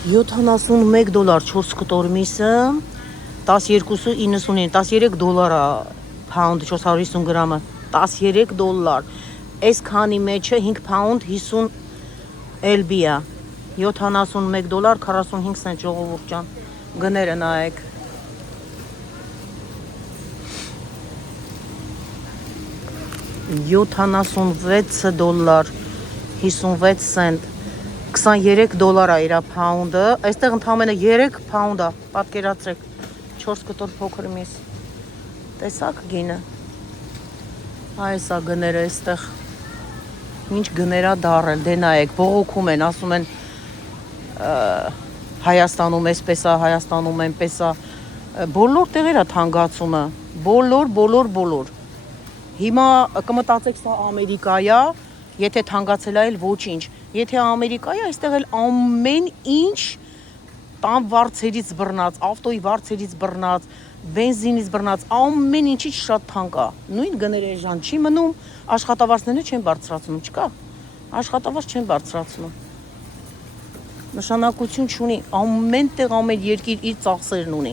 $71 4 կտոր միսը 12.99 $13 pound 450 գրամը $13 այս քանի մեջը 5 pound 50 Elvia $71 45 cent ժողովուրդ ջան գները նայեք $76 56 cent $23 է իր pound-ը այստեղ ընդամենը 3 pound է պատկերացրեք 4 կտոր փոքր միս տեսակ գինը այս է գները այստեղ Ինչ գներա դարել, դե նայեք, բողոքում են, ասում են Հայաստանում էսպես է, Հայաստանում այնպես է, բոլոր տեղերա թանկացումը, բոլոր։ Հիմա կմտածեք սա Ամերիկայա, եթե թանկացել է էլ ոչինչ, եթե Ամերիկայա, այստեղ էլ ամեն ինչ տան վարձերից բռնած, ավտոյի վարձերից բռնած, բենզինից բռնած, ամեն ինչից շատ թանկ է։ Նույն գները այժմ չի մնում, աշխատավարձները չեն բարձրացնում, չկա։ Աշխատավարձ չեն բարձրացնում։ Նշանակություն չունի, ամեն տեղ, ամեն երկիր իր ծախսերն ունի։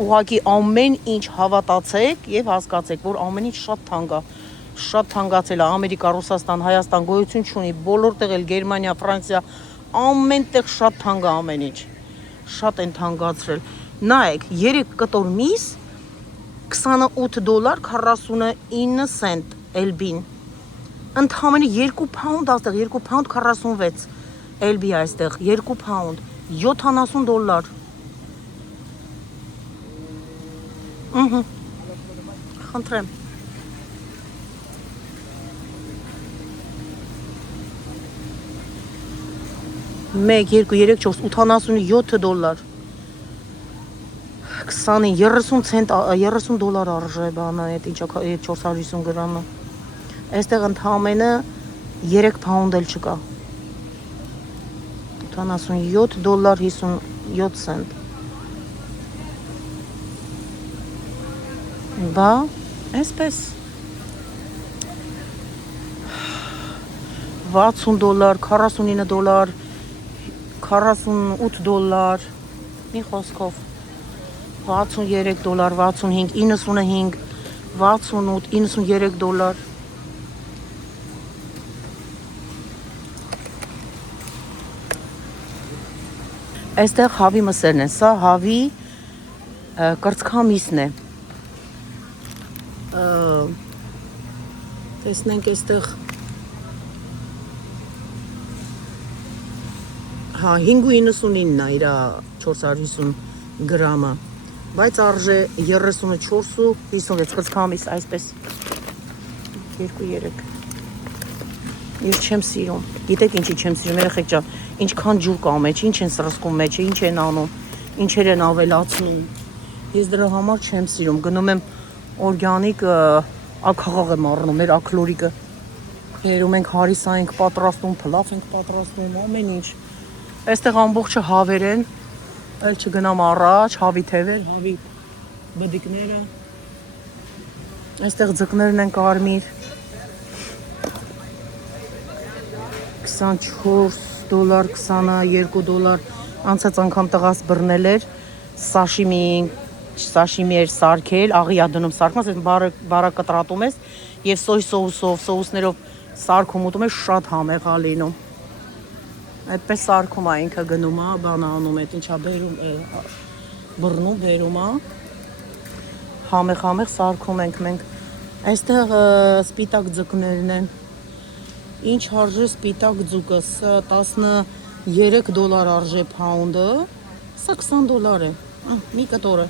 Ուղղակի ամեն ինչ հավատացեք եւ հասկացեք, որ ամեն ինչ շատ թանկ է։ Շատ թանկացել է Ամերիկա, Ռուսաստան, Հայաստան գոյություն չունի, բոլոր տեղ էլ Գերմանիա, Ֆրանսիա, ամեն տեղ շատ թանկ է ամեն ինչ։ Շատ են թանկացրել։ Նայեք, 3 կտոր միս $28 49 սենտ Elbin։ Ընդհանրապես 2 pound այստեղ 2 pound 46 Elbi այստեղ 2 pound $70։ Խնդրեմ։ Մեկ, 2, 3, 4, $87 20-ին 30 ցենտ $30 արժե բանը այդ ինչա 450 գրամը։ Այստեղ ընդհանրապես 3 pound էլ չկա։ $87 57 Բա, այսպես $60 $49 $48 մի խոսքով $63 65 95 68 $93 Այստեղ հավի մսերն են, սա հավի կրծքամիսն է։ Տեսնենք այստեղ հա 5.99-ն է իր 450 գրամը, բայց արժե 34.56 կրծքամիս այսպես 2-3 Ես չեմ սիրում, գիտեք ինչի չեմ սիրում, երեխեք ջան, ինչքան ջուր կա մեջ, ինչ են սրսկում մեջը, ինչ են անում, ինչեր են ավելացնում, ես դրա համար չեմ սիրում, գնում եմ օրգանիկ աքաղաղ եմ առնում, մեր աքլորիկը, երում ենք հարիսա ենք պատրաստում, փլավ ենք պատրաստում, ամեն ինչ, այստեղ ամբողջը հավեր են, էլ չգնամ առաջ, հավի թևեր, հավի բդիկները, այստեղ ձկներն են կարմիր, $24 $22 անցած անգամ տղաս բռնել էր սաշիմի էր սարքել աղիա դնում սարքած այդ բարակտրատում ես եւ սոյ սոուսով սոուսներով սարքում ուտում ես շատ համեղ է լինում այդպես սարքում է ինքը գնում է բան անում այդ ինչա բերում բռնում բերում է համեղ սարքում ենք մենք այստեղ սպիտակ ձկներն են Ինչ արժե սպիտակ ձուկը, սա $13 արժե փաունդը, սա $20 է, մի կտորը,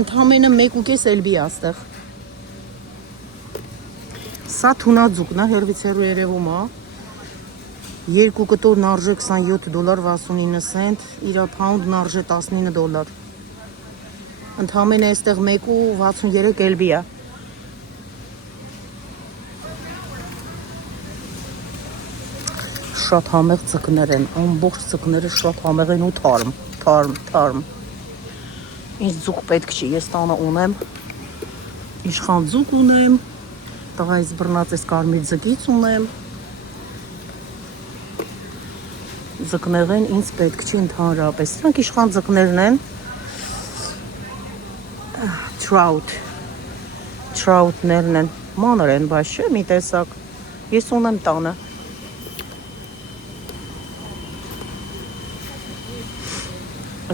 ընդհանրապես 1.5 Elbi է աստեղ, սա թունաձուկն է, հերվից հեռու երևում է, 2 կտորն արժե $27.69 սենտ, իր փաունդն արժե $19, ընդհանրապես այստեղ 1.63 Elbi է, Շատ համեղ ձկներ են, ամբողջ ձկները շատ համեղ են ու թարմ։ Ինչ ձուկ պետք չի, ես տանը ունեմ, իշխան ձուկ ունեմ, տղայից բռնած ես կարմիր ձկից ունեմ, ձկներն ինձ պետք չի ընդհանրապես, սրանք իշխան ձկներն են, trout-ներն են, մանր են, բայց չէ, մի տեսակ, ես ունեմ տանը,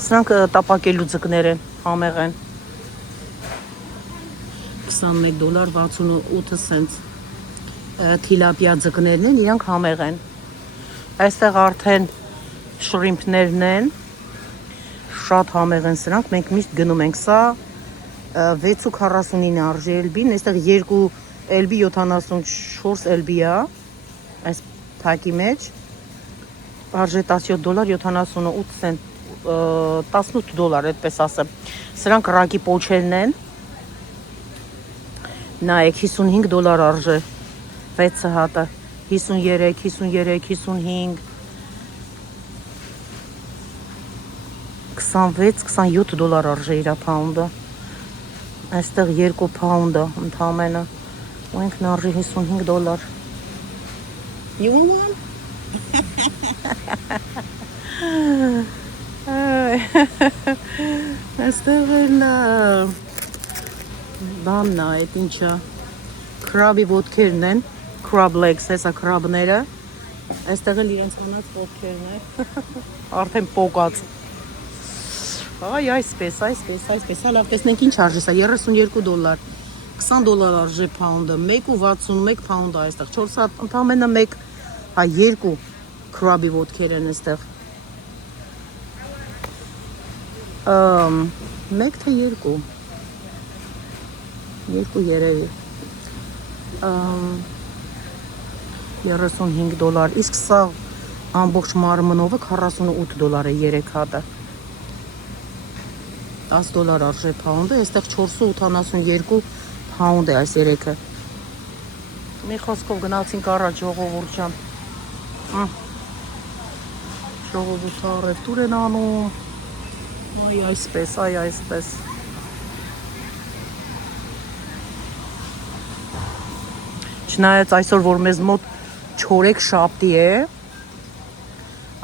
Սրանք տապակելու ձկներ են, համեղ են, $21 68 սենտ, թիլապիա ձկներն են, իրանք համեղ են, այստեղ արդեն շրիմպներն են, շատ համեղ են սրանք, մենք միշտ գնում ենք սա, 6.49 արժե Elbi-ն, այստեղ 2 Elbi 74 Elbi է, Այս թակի մեջ արժե $17.78, $18, այդպես ասեմ։ Սրանք ռակի պոչերն են։ Նայեք, $55 արժե 6 հատը, 53, 53, 55, 26-27 արժե իր փաունդը։ Այստեղ 2 փաունդը ընդամենը, ու ինքն արժի $55։ You want one? Այստեղ էլ բանն է, այդ ինչա, crab-ի ոտքերն են, crab legs, հեսա crab-ները, այստեղ էլ իրենց անած ոտքերն է, արդեն պոկած։ Այ, այսպես, հա լավ տեսնենք ինչ արժի սա, $32, $20 արժե փաունդը, 1.61 փաունդ է այստեղ, 4 հատ, ընդամենը 1, հա 2 crab-ի ոտքեր են այստեղ։ 1 թե 2 երևի, $35, իսկ սա ամբողջ մարմնովը $48 է 3 հատը, $10 արժե փաունդը, այստեղ 4.82 փաունդ է այս 3-ը։ Մի խոսքով գնացինք առաջ ժողովուրդ ջան, ժողովուրդը առևտուր են անում, այ այսպես։ Չնայած այսօր, որ մեզ մոտ չորեք շաբթի է,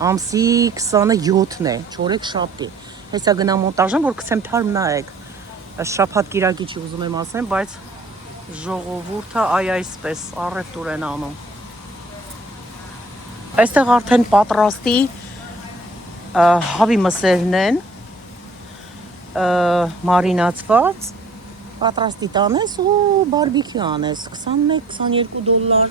ամսի 27-ն է, չորեք շաբթի։ Հեսա գնա մոնտաժեմ, որ գցեմ թարմ նայեք։ Շաբաթ կիրակի չի ուզում եմ ասեմ, բայց ժողովուրդը այսպես առևտուր են անում։ Այստեղ արդեն պատրաստի հավի մսերն են, մարինացված, պատրաստի տանես ու բարբիքյու անես, $21-22,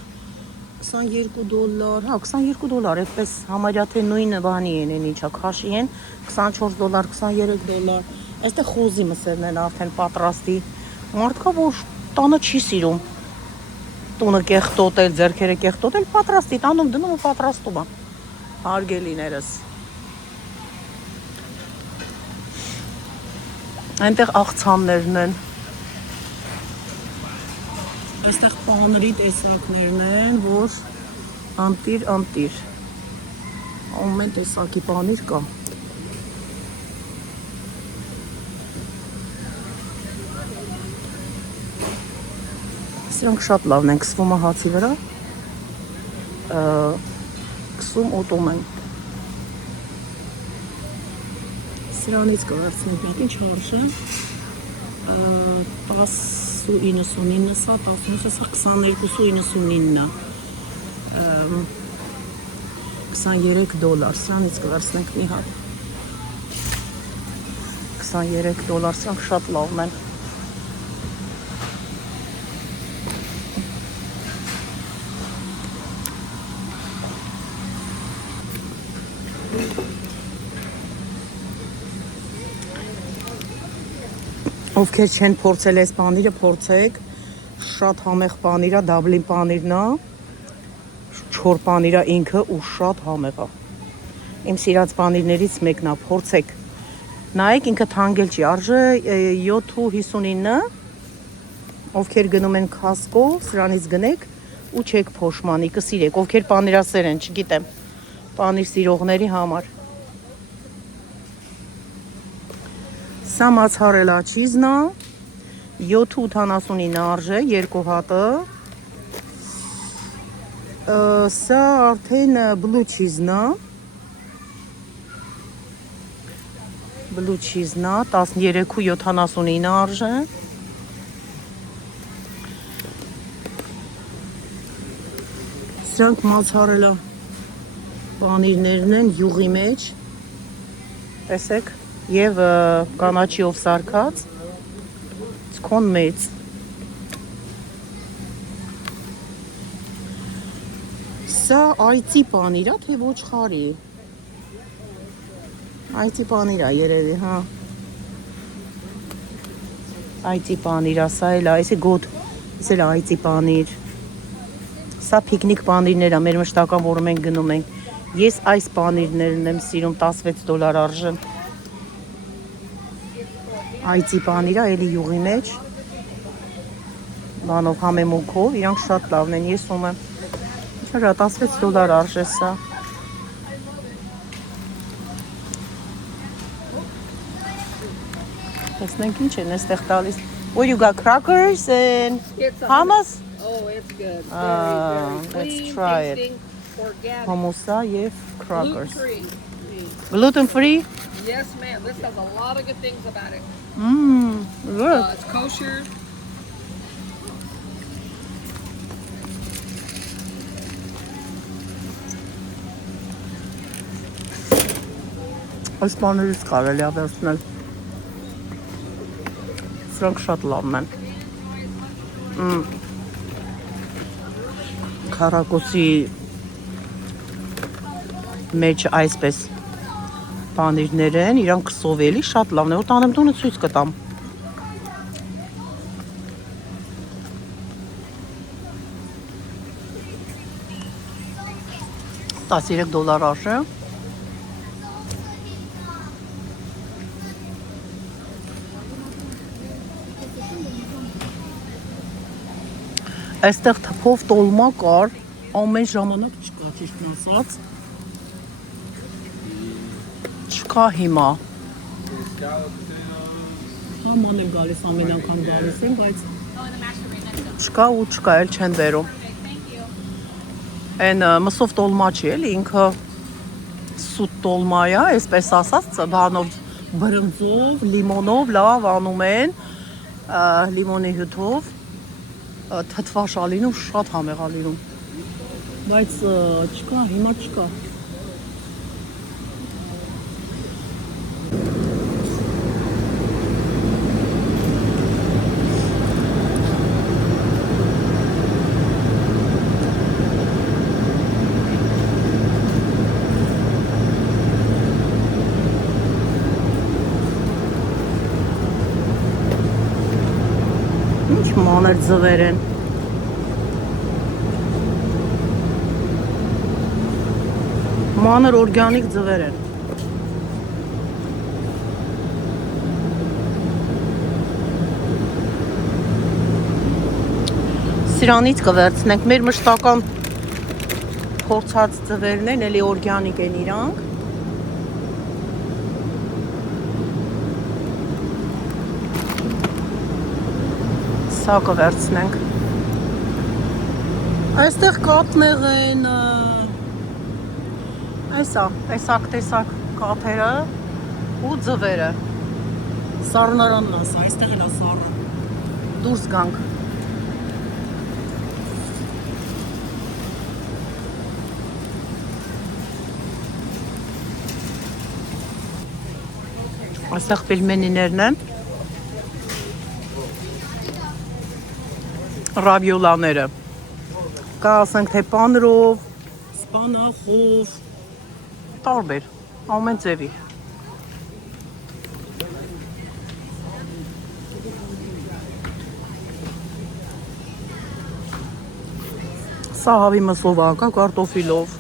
$22, հա $22, այդպես համարյա թե նույնը բանի են, ինչա քաշի են, $24, $23, այստեղ խոզի մսերն են արդեն պատրաստի, մարդկա որ տանը չի սիրում, տունը կեղտոտել, ձեռքերը կեղտոտել, պատրաստի տանում դնում ու պատրաստում է, հարգելիներս։ Այնտեղ աղցաններն են, այստեղ պաների տեսակներն են, որ անտիր, ամեն տեսակի պանիր կա։ Սրանք շատ լավն են, կսվում է հացի վրա, կսում ուտում են։ Սրանից կվերցնենք մեկ ինչ արժե, 10.99 սա, 19 սա, 22.99, $23, սրանից կվերցնենք մի հատ, $23, սրանք շատ լավն են։ Ովքեր չեն փորձել այս պանիրը, փորձեք, շատ համեղ պանիր է, դաբլին պանիրն է, չոր պանիր է ինքը ու շատ համեղ է։ Իմ սիրած պանիրներից մեկն է, փորձեք։ Նայեք, ինքը թանկել չի, արժե 7.59, ովքեր գնում են Costco, սրանից գնեք ու չեք փոշմանի, կսիրեք, ովքեր պանիրասեր են, չգիտեմ, պանիր սիրողների համար։ Սա մացարելա չիզն է, 7.89 արժե, 2 հատը, սա արդեն բլու չիզն է, 13.79 արժե, սրանք մացարելա պանիրներն են յուղի մեջ, տեսեք, և կանաչիով սարքած, ցկոն մեծ։ Սա այծի պանիր է, թե ոչխարի։ Այծի պանիր է երևի, հա։ Այծի պանիր է, սա էլ է, այսի գոտ, այս էլ է այծի պանիր։ Սա պիկնիկ պանիրներ է, մեր մշտական, որը մենք գնում ենք։ Ես այս պանիրներն եմ սիրում, $16 արժեն։ Այծի պանիր է, էլի յուղի մեջ։ Բանով համեմունքով, իրանք շատ լավն են, ես ում եմ։ Չէ, $16 արժե սա։ Տեսնենք ինչ են այստեղ տալիս։ What you got crackers and hummus? Oh, it's good. Let's try it. Organic. Hummus-ա եւ crackers. Gluten-free. Gluten free? Yes, ma'am. This has a lot of good things about it. Good. It's kosher. Այս բաներից կարելի է վերցնել։ Սրանք շատ լավն են։ Քառակուսի մեջ այսպես պանիրներ են, իրանք քսովելի շատ լավն է, որ տանեմ տունը ցույց կտամ։ $13 արժե։ Այստեղ թփով տոլմա կար, ամեն ժամանակ չկա, ճիշտն ասած։ Չկա հիմա։ Աման եմ գալիս, ամեն անգամ գալիս եմ, բայց չկա ու չկա, էլ չեն բերում։ Այն մսով տոլմա չի, էլի ինքը սուտ տոլմա է, այսպես ասած, բանով բրնձով, լիմոնով լավ անում են, լիմոնի հյութով։ Թթվաշալինում շատ համեղ է լինում, բայց չկա, հիմա չկա։ Ինչ մանր ձվեր են։ Մանր օրգանիկ ձվեր են։ Սրանից կվերցնենք, մեր մշտական փորձած ձվերն են, էլի օրգանիկ են իրանք։ Սա կվերցնենք։ Այստեղ կաթներ են, այսա, տեսակ կաթերը ու ձվերը։ Սառնարանն ասա, այստեղ էլ է սառը։ Դուրս գանք։ Այստեղ պելմենիներն են։ Ռավիոլաները, կա ասենք թե պանրով, սպանախով, տարբեր, ամեն ձևի։ Սա հավի մսով կա, կարտոֆիլով,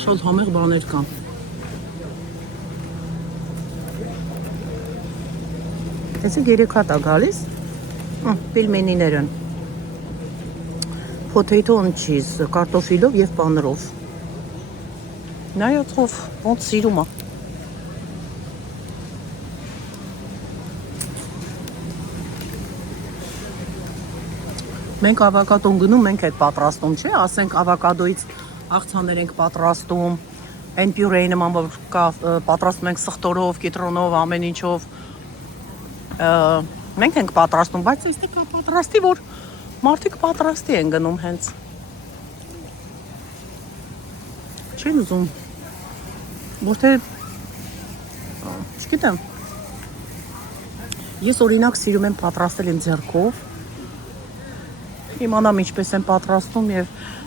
շատ համեղ բաներ կան։ Տեսեք 3 հատ է գալիս, պելմենիներ են, potato and cheese, կարտոֆիլով և պանրով, նայացով, ոնց սիրում է։ Մենք ավոկադոն գնում, մենք այդ պատրաստում, չէ, ասենք ավոկադոից աղցաներ ենք պատրաստում, այն պյուրեի նման, որ պատրաստում ենք սխտորով, կիտրոնով, ամեն ինչով, մենք ենք պատրաստում, բայց այստեղ կա պատրաստի, որ մարդիկ պատրաստի են գնում հենց։ Չեն ուզում, որ թե, չգիտեմ, ես օրինակ սիրում եմ պատրաստել իմ ձեռքով, իմանամ ինչպես եմ պատրաստում և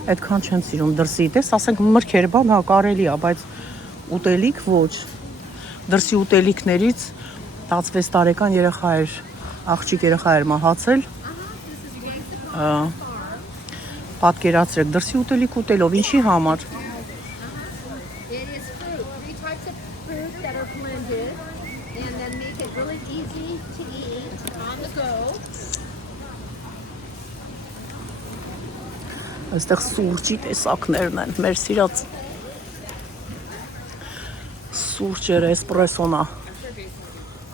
այդքան չեմ սիրում դրսի, տես ասենք մրգեր բան, հա կարելի է, բայց ուտելիք ոչ, դրսի ուտելիքներից 16 տարեկան երեխա էր, աղջիկ երեխա էր մահացել, Պատկերացրեք, դրսի ուտելիք ուտելով, ինչի համար։ It is fruit. 3 types of fruit that are blended and then make it really easy to eat on the go. Այստեղ սուրճի տեսակներն են, մեր սիրած սուրճերը էսպրեսոնա,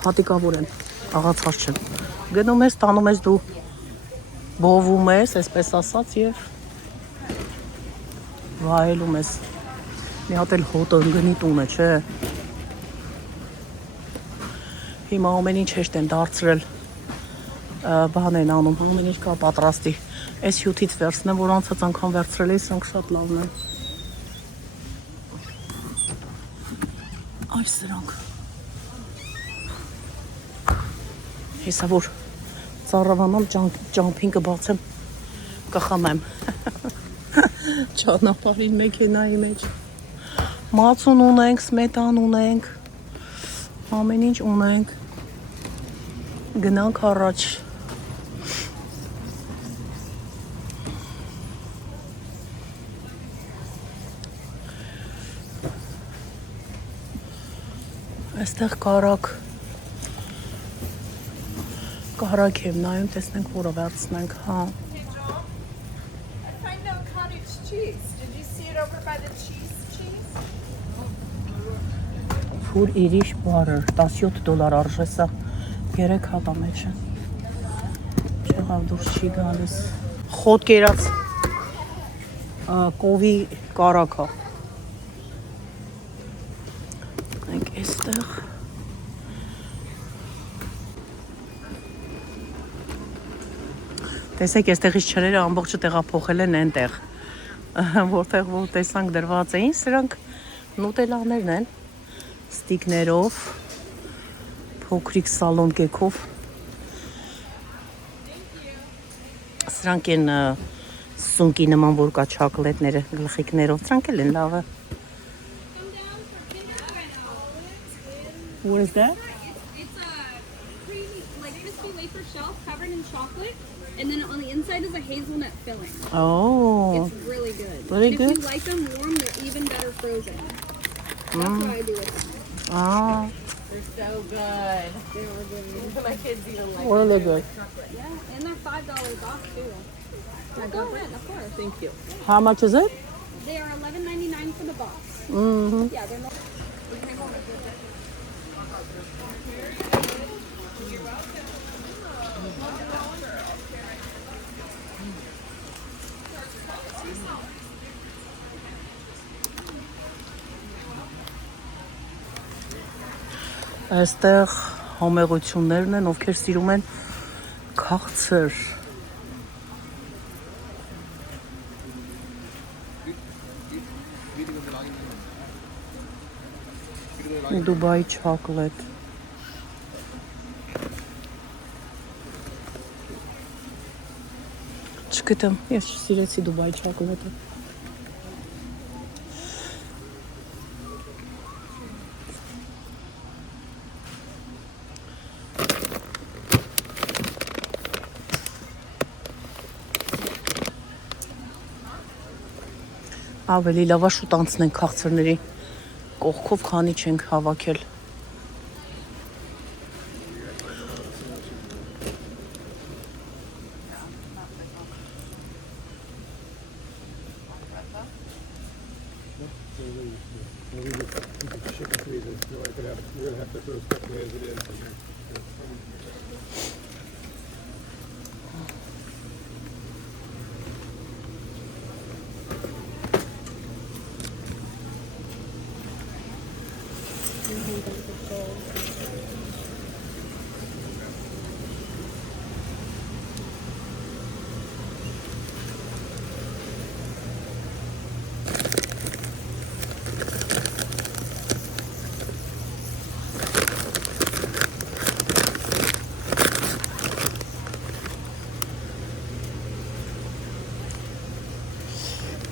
հատիկավոր են, աղացած չեն, գնում ես, տանում ես դու, բովում ես, այսպես ասած և վայելում ես, մի հատ էլ հոտը ընգնի տունը, չէ, հիմա ամեն ինչ հեշտ են դարձրել, բան են անում, ամեն ինչ կա պատրաստի, այս հյութից վերցնեմ, որ անցած անգամ վերցրել էի, սրանք շատ լավն են։ Այս սրանք։ Հեսա որ ծառավանամ ճամփինգը բացեմ, կխմեմ։ Ճանապարհին մեքենայի մեջ։ Մածուն ունենք, սմետան ունենք, ամեն ինչ ունենք։ Գնանք առաջ։ Այստեղ կարակ եմ նայում, տեսնենք որը վերցնենք, հա։ I find no cottage cheese. Did you see it over by the cheese? Ֆուր Irish Butter, $17 արժե սա, 3 հատ է մեջը։ Չեղավ դուրս չի գալիս։ Խոտ կերած կովի կարակ է։ Ենք էստեղ։ Տեսեք, էստեղից չրերը ամբողջը տեղափոխել են այնտեղ, որտեղ որ տեսանք դրված էին, սրանք նուտելաներն են, ստիկներով, փոքրիկ սալոն կեքով, սրանք են սունկի նման, որ կա չակլետները, գլխիկներով, սրանք էլ են լավը։ What is that? It's a creamy, like crispy wafer shell covered in chocolate, and then on the inside is a hazelnut filling. Oh, It's really good. Very and good. if you like them warm, they're even better frozen. That's what I do with them. ah, They're so good. They were good. My kids even like really good. Yeah, and they're $5 off too. So go ahead, of course. Thank you. How much is it? They are $11.99 for the box. Mm-hmm. Yeah, they're not. Այստեղ համեղություններն են, ովքեր սիրում են քաղցր։ Dubai chocolate. Չգիտեմ, ես սիրեցի Dubai chocolate-ը։ Ավելի լավ է շուտ անցնենք քաղցրների կողքով, քանի չենք հավաքել։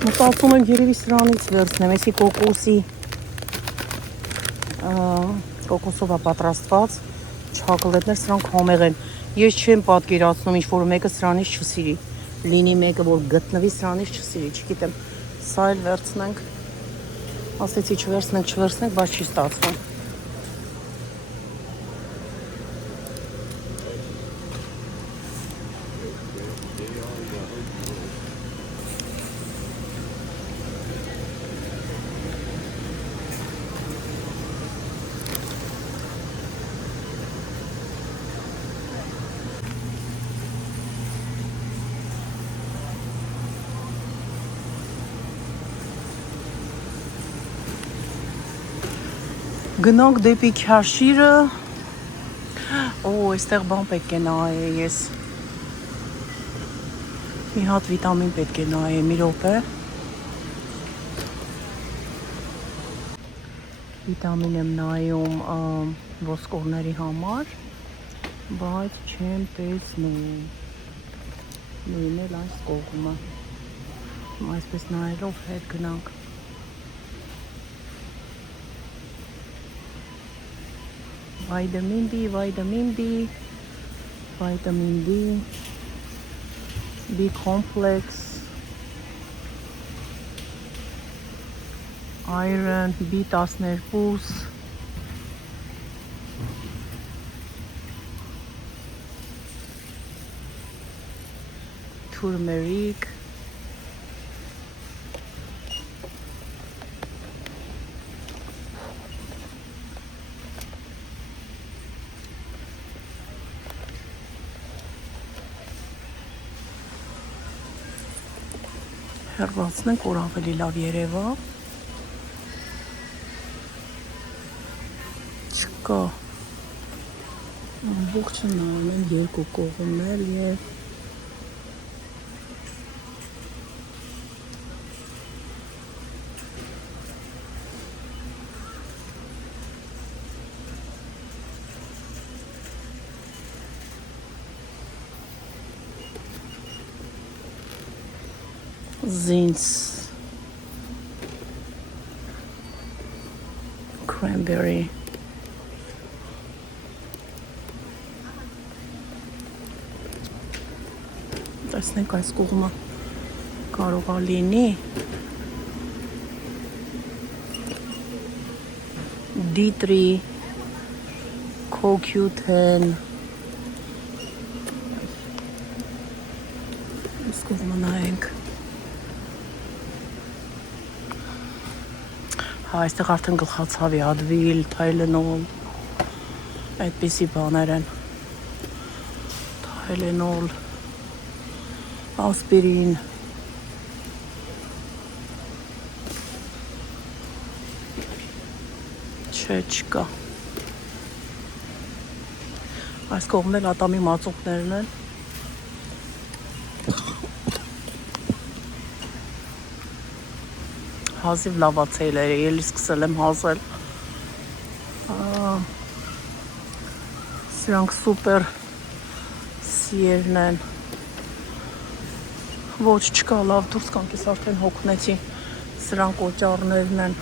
Մտածում եմ երևի սրանից վերցնեմ, էսի կոկոսով է պատրաստված չոկոլադներ, սրանք համեղ են։ Ես չեմ պատկերացնում ինչ որ մեկը սրանից չսիրի։ լինի մեկը, որ գտնվի սրանից չսիրի, չգիտեմ, սա էլ վերցնենք, ասեցի չվերցնենք, բայց չի ստացվում։ Գնանք դեպի Քյաշիրը։ Այստեղ բան պետք է նայել ես։ Մի հատ վիտամին պետք է նայել, մի րոպե։ Վիտամին եմ նայում ոսկորների համար, բայց չեմ տեսնում։ Նույնն էլ այս կողմը։ Այսպես նայելով հետ գնանք։ Vitamin D, B complex, iron, B12, turmeric, հեռացնենք, որ ավելի լավ երևա։ Չկա։ Ամբողջը նայում են երկու կողմներ և Zins cranberry տեսնենք այս կողմը կարող է լինի D3 CoQ10 այս կողմը նայենք այստեղ արդեն գլխացավի Advil, Tylenol, այդպիսի բաներ են, Tylenol, ասպիրին, չկա, այս կողմն էլ ատամի մածունքներն են, հազիվ լավացել է, էլի սկսել եմ հազել, սրանք սուպեր սիերն են, ոչ չկա լավ դուրս կանք ես արդեն հոգնեցի, սրանք օճառներն են,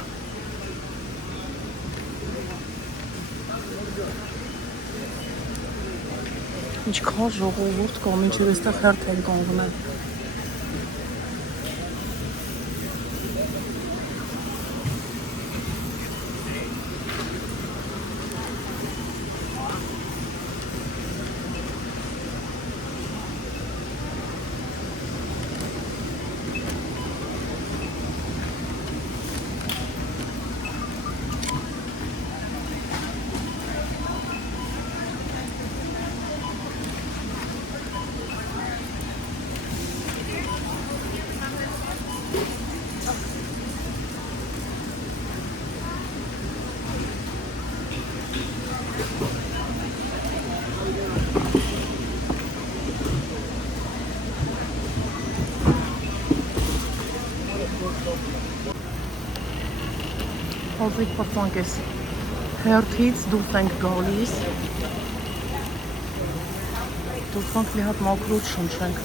ինչքան ժողովուրդ կա, մինչև այստեղ հերթ են կանգնել, հազիվ պրծանք ես հերթից դուրս ենք գալիս, դուրս ենք մի հատ մաքրուց շնչենք,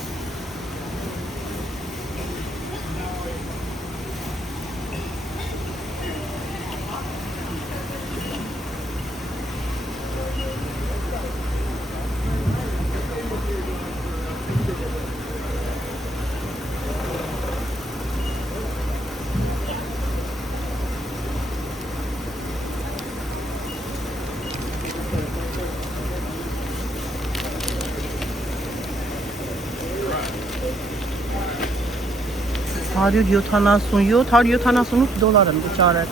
$178 եմ վճարել։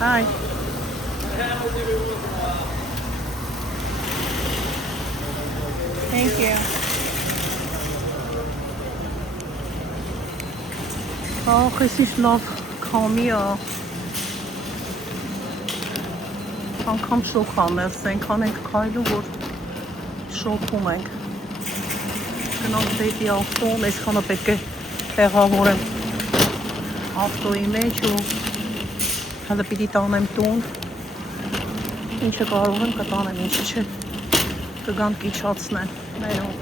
Hi. Thank you. Ահ, էսիշ լավ քամի է։ Անգամ շոկ անել, սենքան ենք քայլում, որ շոկում ենք։ Գնանք դեպի ավտոն, այսքանը պետք է տեղավորեմ ավտոյի մեջ ու հələ պիտի տանեմ տուն, ինչը կարող եմ կտանեմ, ինչ չէ, կգան կիչացնեն, ներով։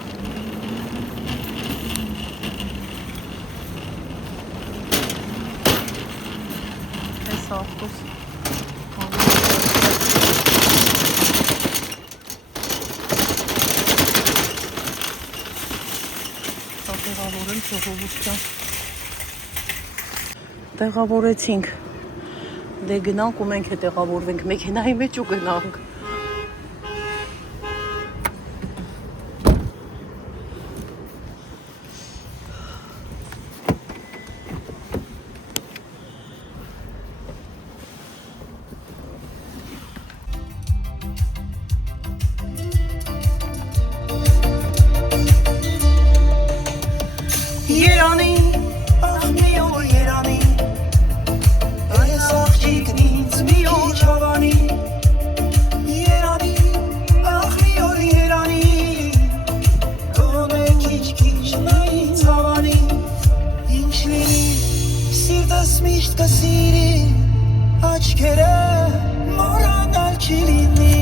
Այս ավտոս տեղավորեմ ժողովուրդը։ Տեղավորեցինք։ Դե գնանք ու մենք է տեղավորվենք մեքենայի մեջ ու գնանք։ Երանի, ախ մի օր երանի, այս աղջիկն ինձ մի օր հավանի, երանի, ախ մի օր երանի, գոնե քիչ-քիչ նա ինձ հավանի, ինչ լինի, սիրտս միշտ կսիրի, աչքերը մոռանալ չի լինի,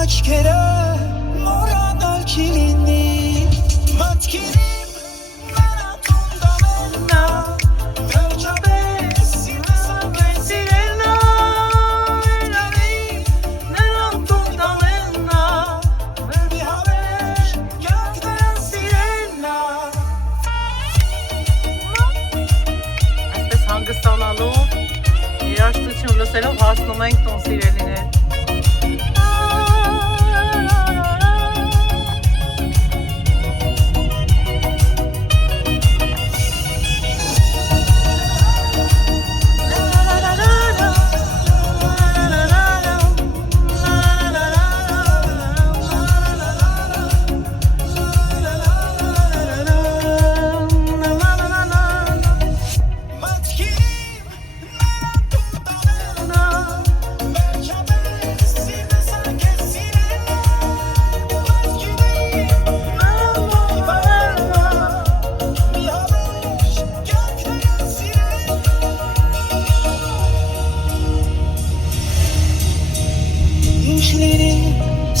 աչքերը մոռանալ չի լինի մտքերիմ նրան տունդամենա վերջապես սիրտս անգեն սիրելնա երանի նրան տունդամենա վերբի հավեր կյանք նրան սիրելնա Այսպես հանգստանալու երաժշտություն լսելով հասնում ենք տուն սիրելիներ Ինչ լինի,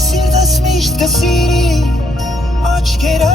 սիրտս միշտ կսիրի, աչքերը